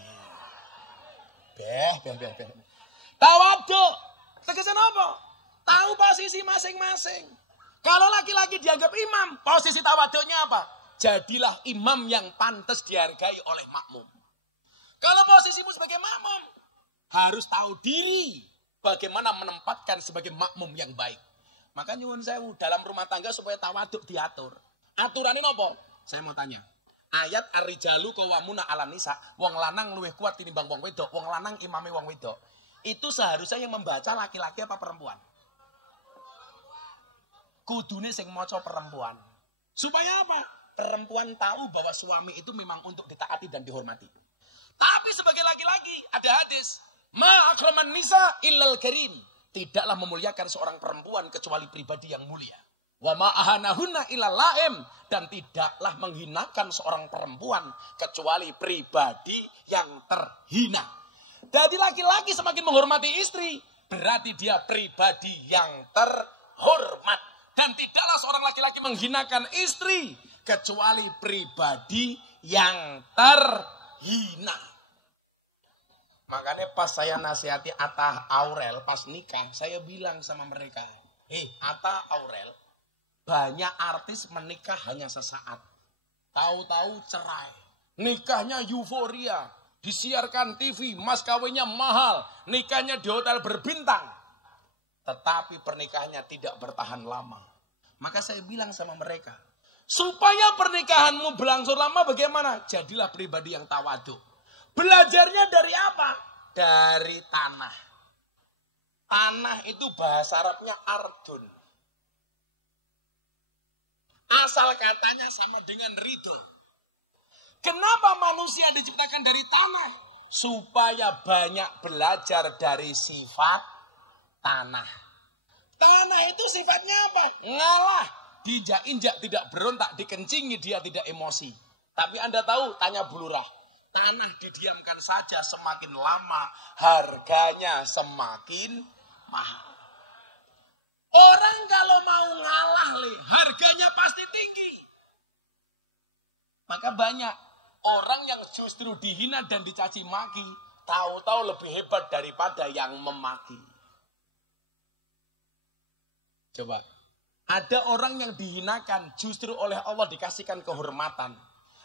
Beh. Tawaduk. Tegese napa? Tahu posisi masing-masing. Kalau laki-laki dianggap imam, posisi tawaduknya apa? jadilah imam yang pantas dihargai oleh makmum. Kalau posisimu sebagai makmum, harus tahu diri bagaimana menempatkan sebagai makmum yang baik. Maka nyuwun sewu dalam rumah tangga supaya tawaduk diatur. Aturannya apa? Saya mau tanya. Ayat ar-rijalu qawwamuna 'alan nisa, wong lanang luwih kuat tinimbang wong wedok, wong lanang imame wong wedok. Itu seharusnya yang membaca laki-laki apa perempuan? Kudune sing maca perempuan. Supaya apa? Perempuan tahu bahwa suami itu memang untuk ditaati dan dihormati. Tapi sebagai laki-laki ada hadis, ma akraman nisa illal karim. Tidaklah memuliakan seorang perempuan kecuali pribadi yang mulia. Wa ma ahanahunna illal laim, dan tidaklah menghinakan seorang perempuan kecuali pribadi yang terhina. Jadi laki-laki semakin menghormati istri, berarti dia pribadi yang terhormat. Dan tidaklah seorang laki-laki menghinakan istri kecuali pribadi yang terhina. Makanya pas saya nasihati Atta Aurel pas nikah, saya bilang sama mereka, Atta Aurel, banyak artis menikah hanya sesaat. Tahu-tahu cerai. Nikahnya euforia. Disiarkan TV, mas kawinnya mahal. Nikahnya di hotel berbintang. Tetapi pernikahannya tidak bertahan lama. Maka saya bilang sama mereka, supaya pernikahanmu berlangsung lama bagaimana? Jadilah pribadi yang tawaduk. Belajarnya dari apa? Dari tanah. Tanah itu bahasa Arabnya ardun. Asal katanya sama dengan ridho. Kenapa manusia diciptakan dari tanah? Supaya banyak belajar dari sifat tanah. Tanah itu sifatnya apa? Ngalah. Diinjak-injak tidak berontak, dikencingi dia tidak emosi. Tapi Anda tahu, tanya Bu Lurah. Tanah didiamkan saja semakin lama harganya semakin mahal. Orang kalau mau ngalah harganya pasti tinggi. Maka banyak orang yang justru dihina dan dicaci maki, tahu-tahu lebih hebat daripada yang memaki. Coba, ada orang yang dihinakan justru oleh Allah dikasihkan kehormatan.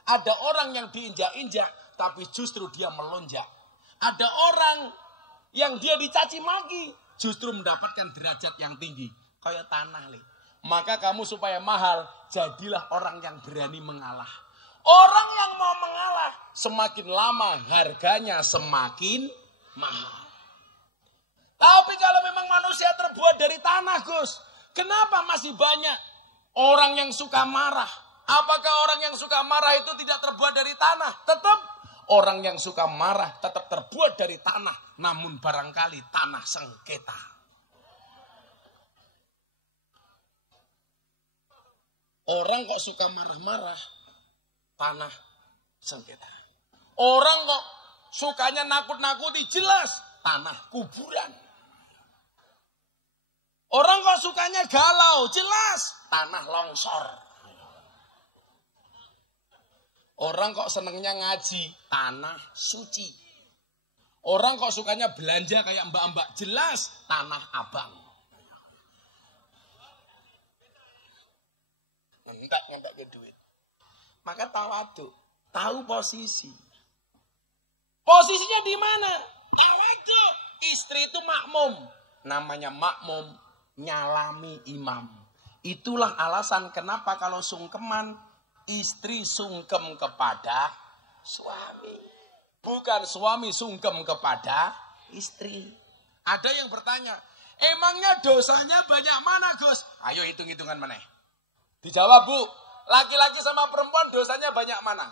Ada orang yang diinjak-injak tapi justru dia melonjak. Ada orang yang dia dicaci maki justru mendapatkan derajat yang tinggi. Kayak tanah. Maka kamu supaya mahal, jadilah orang yang berani mengalah. Orang yang mau mengalah, semakin lama harganya semakin mahal. Tapi kalau memang manusia terbuat dari tanah, Gus, kenapa masih banyak orang yang suka marah? Apakah orang yang suka marah itu tidak terbuat dari tanah? Tetap orang yang suka marah tetap terbuat dari tanah. Namun barangkali tanah sengketa. Orang kok suka marah-marah? Tanah sengketa. Orang kok sukanya nakut-nakuti? Jelas tanah kuburan. Orang kok sukanya galau? Jelas tanah longsor. Orang kok senengnya ngaji? Tanah suci. Orang kok sukanya belanja kayak mbak-mbak? Jelas tanah abang. Ngentak ke duit. Maka tawaduk, tahu posisi. Posisinya di mana? Tawaduk. Istri itu makmum. Namanya makmum, nyalami imam. Itulah alasan kenapa kalau sungkeman, istri sungkem kepada suami. Bukan suami sungkem kepada istri. Ada yang bertanya, emangnya dosanya banyak mana, Gus? Ayo hitung-hitungan mana? Dijawab, Bu. Laki-laki sama perempuan dosanya banyak mana?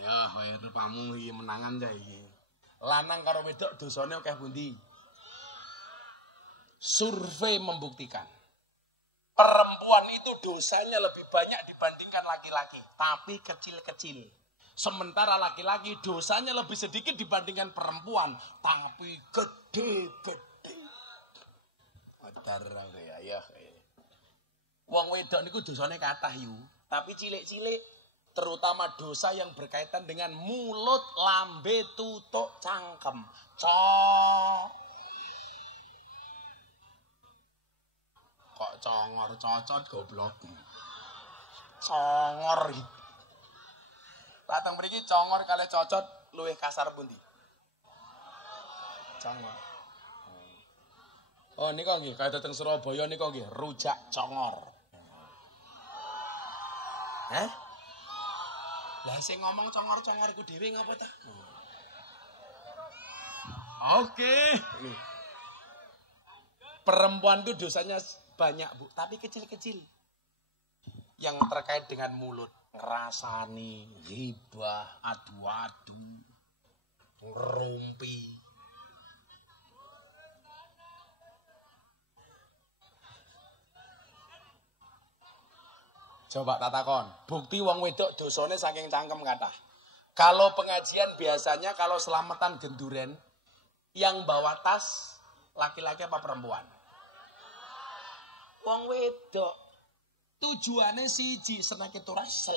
Ya, kaya rupamu iki menangan ta iki. Lanang karo wedok dosane akeh pundi? Survei membuktikan perempuan itu dosanya lebih banyak dibandingkan laki-laki, tapi kecil-kecil. Sementara laki-laki dosanya lebih sedikit dibandingkan perempuan, tapi gede-gede. Adar ya. Wong wedok niku dosane kathah yu, tapi cilik-cilik, terutama dosa yang berkaitan dengan mulut, lambe, tutuk, cangkem. Kok congor cocot goblok. Congor iki. Datang mriki congor kali cocot luwih kasar pundi? Congor. Oh nika nggih kaya teng Surabaya nika nggih rujak congor. Hah? Lah sing ngomong congor-congor iku dhewe ngapa ta? Oke. Perempuan itu dosanya banyak, Bu, tapi kecil-kecil. Yang terkait dengan mulut, ngerasani, ghibah, adu-adu, ngerumpi. Coba tak takon, bukti wong wedok dosane saking cangkem kathah. Kalau pengajian biasanya kalau selamatan genduren, yang bawa tas laki-laki apa perempuan? Wong wedok. Tujuannya siji senake turasel.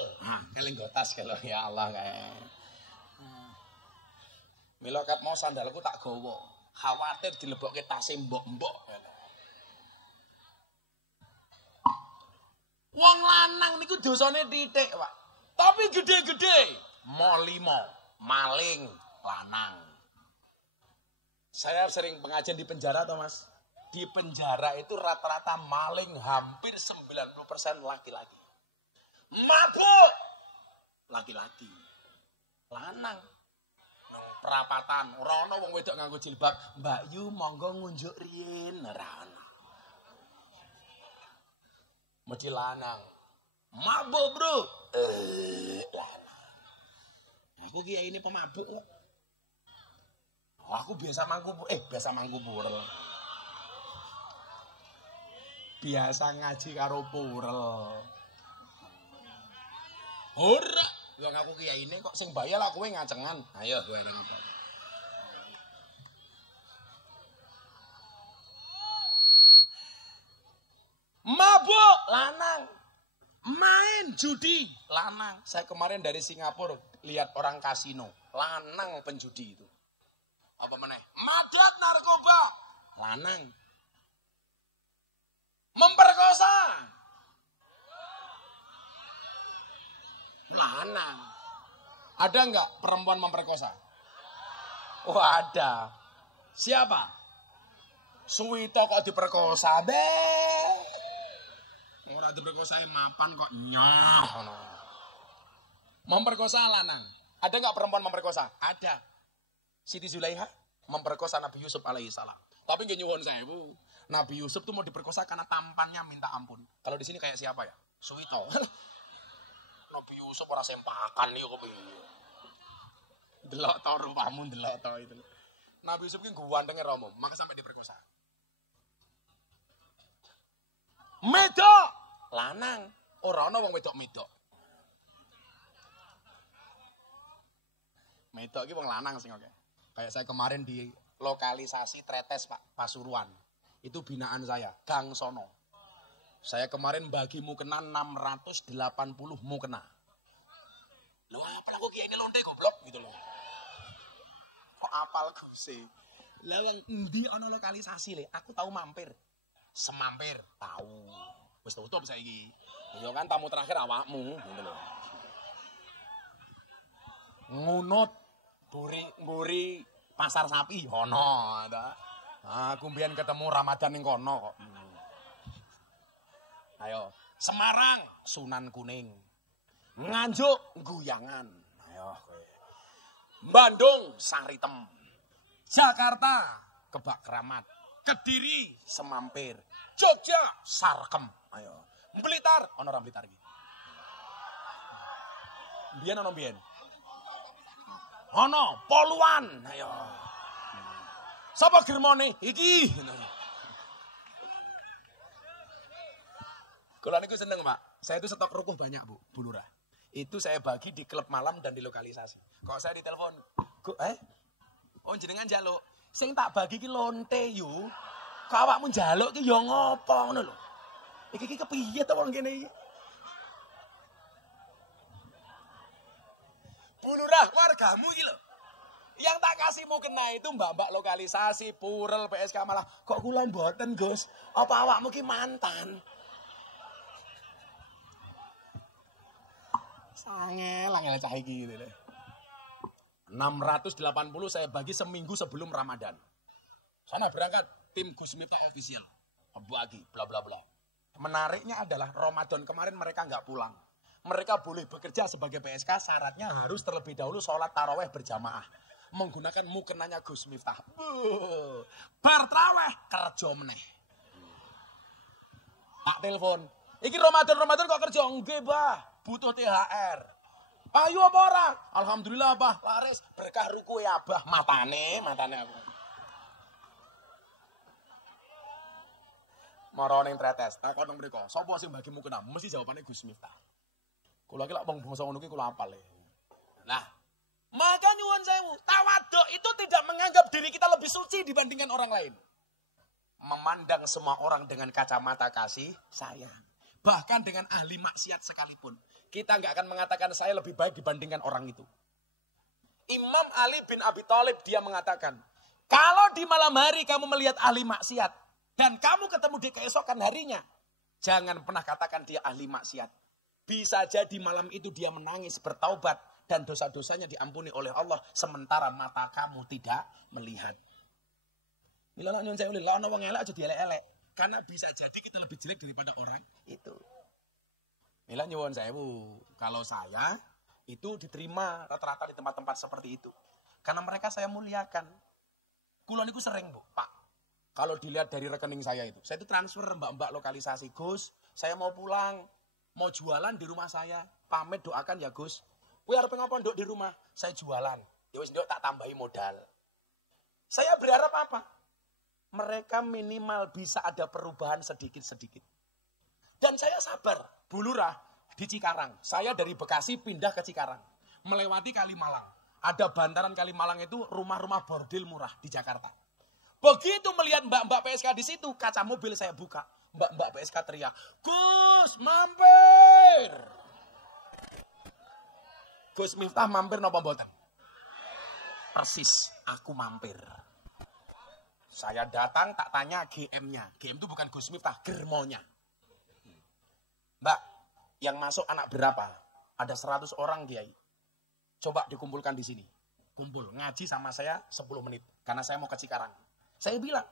Eling go tas kalau ya Allah kae. Mila kat mau sandalku tak gawa. Khawatir dilebokke tase mbok-mbok. Wong lanang niku dosane titik, Pak. Tapi gede-gede. Molimo, maling, lanang. Saya sering pengajian di penjara toh, Mas. Di penjara itu rata-rata maling hampir 90% laki-laki. Mabuk laki-laki. Lanang. Nang perapatan, ora ana wong wedok nganggo jilbab, "Mbak Yu monggo ngunjuk riyin." Ora ana. Mesti lanang. Mabuk, Bro. Lanang. Aku kiai ini pemabuk kok. Aku biasa mangku purel. Biasa ngaji karo purel. Ora, wong aku kiai ini kok sing bayar lah kowe ngacengan. Ayo kowe nang apa? Mabuk lanang. Main judi lanang. Saya kemarin dari Singapura lihat orang kasino, lanang penjudi itu. Apa meneh? Madat narkoba, lanang. Memperkosa, lanang. Ada enggak perempuan memperkosa? Oh ada. Siapa? Suwito kok diperkosa deh. Ora diperkosa mapan kok nyah. Memperkosa lanang. Ada enggak perempuan memperkosa? Ada. Siti Zulaiha memperkosa Nabi Yusuf alaihissalam. Tapi nggak nyuwun saya, Bu. Nabi Yusuf tuh mau diperkosa karena tampannya minta ampun. Kalau di sini kayak siapa ya? Suwito. Nabi Yusuf ora sempakan nih kok piye. Delok to rupamu, delok to itu. Nabi Yusuf ki gantenge romo, maka sampai diperkosa. Medok lanang, ora ana wong wedok medok. Medok ki wong lanang sing oke. Kayak saya kemarin di lokalisasi Tretes Pak, Pasuruan. Itu binaan saya, Gang Sono. Saya kemarin bagi mukena 680 mukena. Loh, apa aku kiai ini lonte goblok gitu loh. Kok apalku sih? Lah yang endi ana lokalisasi le, aku tahu mampir. Semampir, tahu. Wis tutup saiki. Ya kan tamu terakhir awakmu gitu loh. Ngunut mburi pasar sapi ono ta. Aku mbiyen ketemu Ramadan ning kono kok. Ayo, Semarang Sunan Kuning. Nganjuk Guyangan. Ayo kowe. Bandung Saritem. Jakarta Kebak Keramat. Kediri Semampir. Jogja Sarkem. Ayo. Blitar ono ora Blitar iki. Biyen ono biyen. Ono Poluan. Ayo. Sapa germone? Iki. Kalau niku seneng, Pak. Saya itu stok rukuh banyak, Bu Lurah. Itu saya bagi di klub malam dan di lokalisasi. Kok saya ditelepon, oh jenengan njaluk. Sing tak bagi ki lonte yu. Kok awakmu njaluk ki ya ngopo ngono lho. Iki kepiye to wong kene iki? Bu Lurah, wargamu iki lho. Yang tak kasih mukena itu mbak-mbak lokalisasi, purel, PSK malah. Kok kula mboten, Gus? Apa awakmu ki mantan? Angel cah iki gitu deh. 680 saya bagi seminggu sebelum Ramadan. Sana berangkat tim Gus Miftah official. Bagi bla bla bla. Menariknya adalah Ramadan kemarin mereka nggak pulang. Mereka boleh bekerja sebagai PSK, syaratnya harus terlebih dahulu sholat taraweh berjamaah. Menggunakan mukenanya Gus Miftah. Bar taraweh kerja meneh. Tak telepon. Iki Ramadan kok kerja? Nggih, Bah. Butuh THR. Ayo apa ora? Alhamdulillah, Bah. Laris berkah ruku ya, Bah. Matane aku. Mara ning tretes, takon nang mriko, sapa sing bagi mukena? Mesti jawabane Gus Miftah. Kula iki lak wong bangsa ngono ki kula apal e. Nah, maka nyuwun sewu, tawaduk itu tidak menganggap diri kita lebih suci dibandingkan orang lain. Memandang semua orang dengan kacamata kasih sayang. Bahkan dengan ahli maksiat sekalipun. Kita nggak akan mengatakan saya lebih baik dibandingkan orang itu. Imam Ali bin Abi Thalib dia mengatakan, kalau di malam hari kamu melihat ahli maksiat, dan kamu ketemu di keesokan harinya, jangan pernah katakan dia ahli maksiat. Bisa jadi malam itu dia menangis, bertaubat, dan dosa-dosanya diampuni oleh Allah, sementara mata kamu tidak melihat. Mila nyun saya ulil, ana wong elek aja dielek-elek, karena bisa jadi kita lebih jelek daripada orang itu. Mila nyuwun sewu, kalau saya itu diterima rata-rata di tempat-tempat seperti itu, karena mereka saya muliakan. Kula niku sering, Bu, Pak. Kalau dilihat dari rekening saya itu transfer mbak-mbak lokalisasi. Gus, saya mau pulang, mau jualan di rumah saya. Pamit doakan ya Gus. Kuwi arep ngapa nduk di rumah? Saya jualan. Ya wis nduk tak tambahi modal. Saya berharap apa? Mereka minimal bisa ada perubahan sedikit-sedikit. Dan saya sabar. Bu Lurah di Cikarang. Saya dari Bekasi pindah ke Cikarang. Melewati Kalimalang. Ada bantaran Kalimalang itu rumah-rumah bordil murah di Jakarta. Begitu melihat mbak-mbak PSK di situ, kaca mobil saya buka. Mbak-mbak PSK teriak, Gus, mampir. Gus Miftah mampir napa mboten? Persis, aku mampir. Saya datang, tak tanya GM-nya. GM itu bukan Gus Miftah, germonya. Mbak, yang masuk anak berapa? Ada 100 orang, Kiai. Coba dikumpulkan di sini. Kumpul, ngaji sama saya 10 menit. Karena saya mau ke Cikarang. Saya bilang,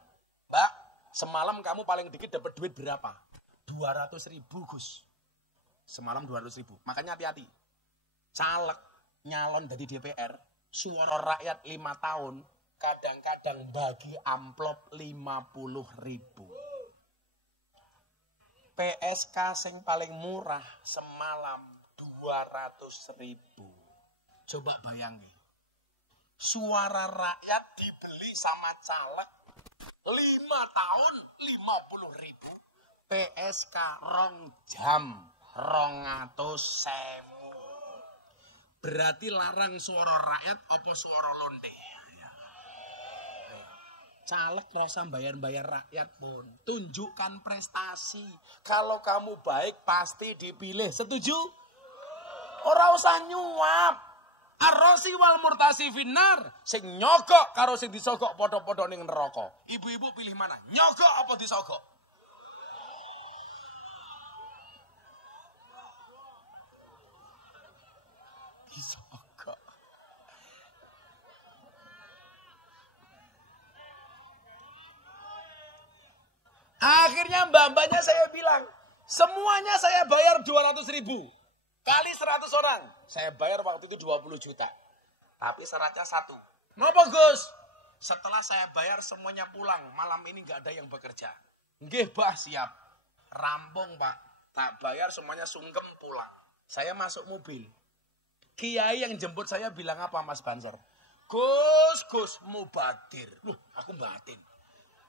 Mbak, semalam kamu paling dikit dapat duit berapa? 200.000, Gus. Semalam 200.000. Makanya hati-hati. Caleg, nyalon dari DPR, suara rakyat 5 tahun, kadang-kadang bagi amplop 50.000. PSK sing paling murah semalam 200.000. Coba bayangin. Suara rakyat dibeli sama caleg 5 tahun 50.000. PSK rong jam 200.000. Berarti larang suara rakyat apa suara lonte? Caleg rasa bayar-bayar rakyat pun. Tunjukkan prestasi. Kalau kamu baik pasti dipilih. Setuju? Ora usah nyuap. Arrosi wal murtasi finnar. Sing nyogok karo sing disogok podo-podo ning neraka. Ibu-ibu pilih mana? Nyogok apa disogok? Disogok. Akhirnya mbak-mbaknya saya bilang, semuanya saya bayar 200.000. Kali 100 orang. Saya bayar waktu itu 20 juta. Tapi syaratnya satu. Kenapa Gus? Setelah saya bayar semuanya pulang. Malam ini gak ada yang bekerja. Nggih Bah, siap. Rampung Pak. Tak bayar semuanya sungkem pulang. Saya masuk mobil. Kiai yang jemput saya bilang apa Mas Banser? Gus, mubadir. Loh, aku batin.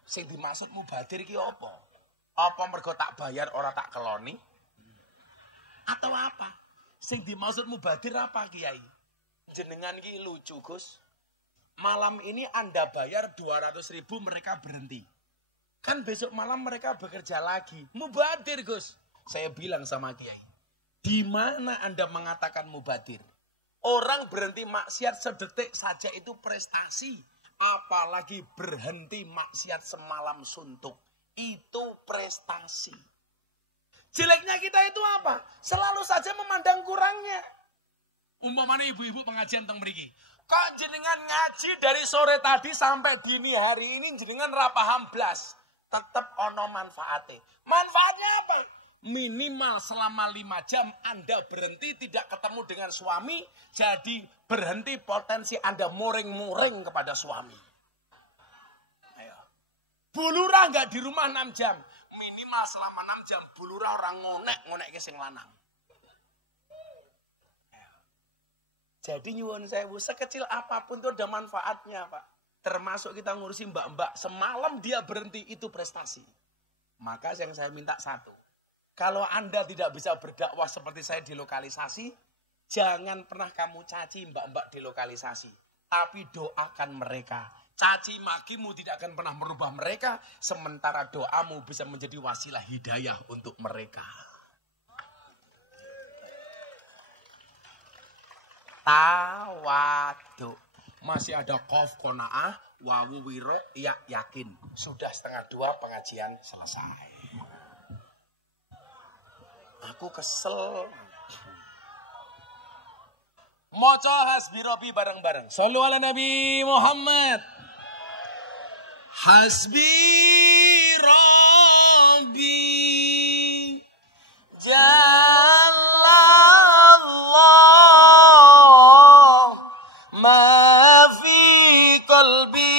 Sing dimaksud mubadir iki apa? Apa mergo tak bayar ora tak keloni? Atau apa? Sing dimaksud mubadir apa Kiai? Jenengan ki lucu Gus. Malam ini Anda bayar 200.000 mereka berhenti. Kan besok malam mereka bekerja lagi. Mubadir Gus. Saya bilang sama Kiai. Di mana Anda mengatakan mubadir? Orang berhenti maksiat sedetik saja itu prestasi. Apalagi berhenti maksiat semalam suntuk. Itu prestasi. Jeleknya kita itu apa? Selalu saja memandang kurangnya. Umpamanya ibu-ibu pengajian teng mriki. Kok jenengan ngaji dari sore tadi sampai dini hari ini jenengan ra paham blas. Tetap ono manfaatnya. Manfaatnya apa? Minimal selama 5 jam Anda berhenti tidak ketemu dengan suami. Jadi berhenti potensi Anda muring-muring kepada suami. Ayo. Bulura nggak di rumah 6 jam. Minimal selama 6 jam. Bulura orang ngonek ke sing lanang. Ayo. Jadi nyuwun sewu sekecil apapun itu ada manfaatnya Pak. Termasuk kita ngurusin mbak-mbak. Semalam dia berhenti itu prestasi. Maka yang saya minta satu. Kalau Anda tidak bisa berdakwah seperti saya di lokalisasi, jangan pernah kamu caci mbak-mbak di lokalisasi. Tapi doakan mereka. Caci makimu tidak akan pernah merubah mereka, sementara doamu bisa menjadi wasilah hidayah untuk mereka. Tawaduk. Masih ada qaf qanaah, wawu wiro, ya yakin. Sudah 1:30 pengajian selesai. Aku kesel. Moco hasbi robi bareng-bareng. Sallu ala Nabi Muhammad. Hasbi Rabbi Jalallah ma fi qalbi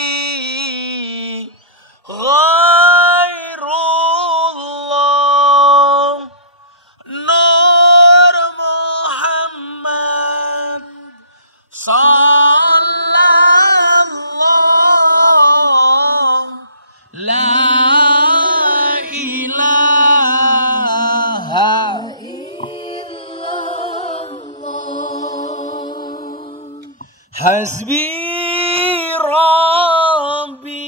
ghairullah Nur Muhammad Sallallahu La ilaha Hasbi Rabbi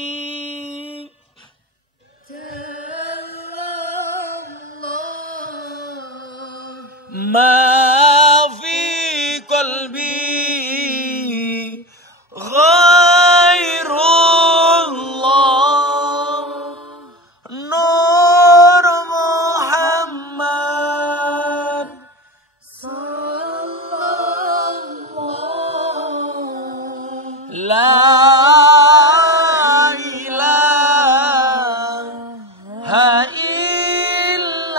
Ma fi qalbi Ghairullah Nur Muhammad La ilaha illallah.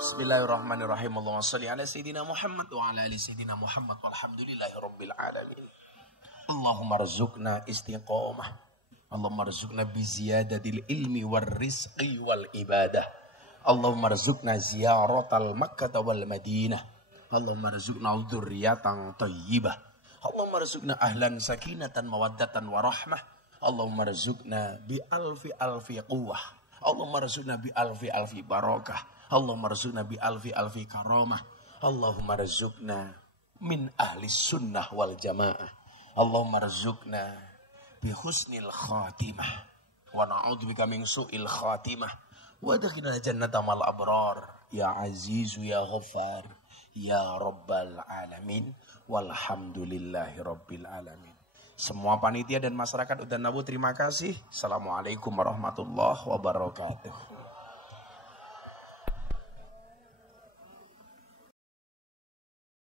Bismillahirrahmanirrahim. Allahumma shalli ala sayyidina Muhammad wa ala ali sayyidina Muhammad walhamdulillahi rabbil alamin. Allahumma rzuqna istiqamah. Allahumma rzuqna biziyadatil ilmi war rizqi wal ibadah. Allahumma rzuqna ziyaratal Makkah wal Madinah. Allahumma rzuqna dzurriyyatan thayyibah. Allahumma rzuqna ahlan sakinatan mawaddatan warahmah. Allahumma rzuqna bi alfi quwwah. Allahumma rzuqna bi alfi barakah. Allahumma rzuqna bi alfi karamah. Allahumma rzuqna min ahli sunnah wal jamaah. Allahumma rzuqna bi husnil khatimah wa na'udzubika min su'il khatimah. Wa adkhilna jannata mal abrar ya azizu ya ghaffar. Ya Rabbal Alamin. Walhamdulillahi Rabbil Alamin. Semua panitia dan masyarakat Udan Nabu terima kasih. Assalamualaikum warahmatullahi wabarakatuh.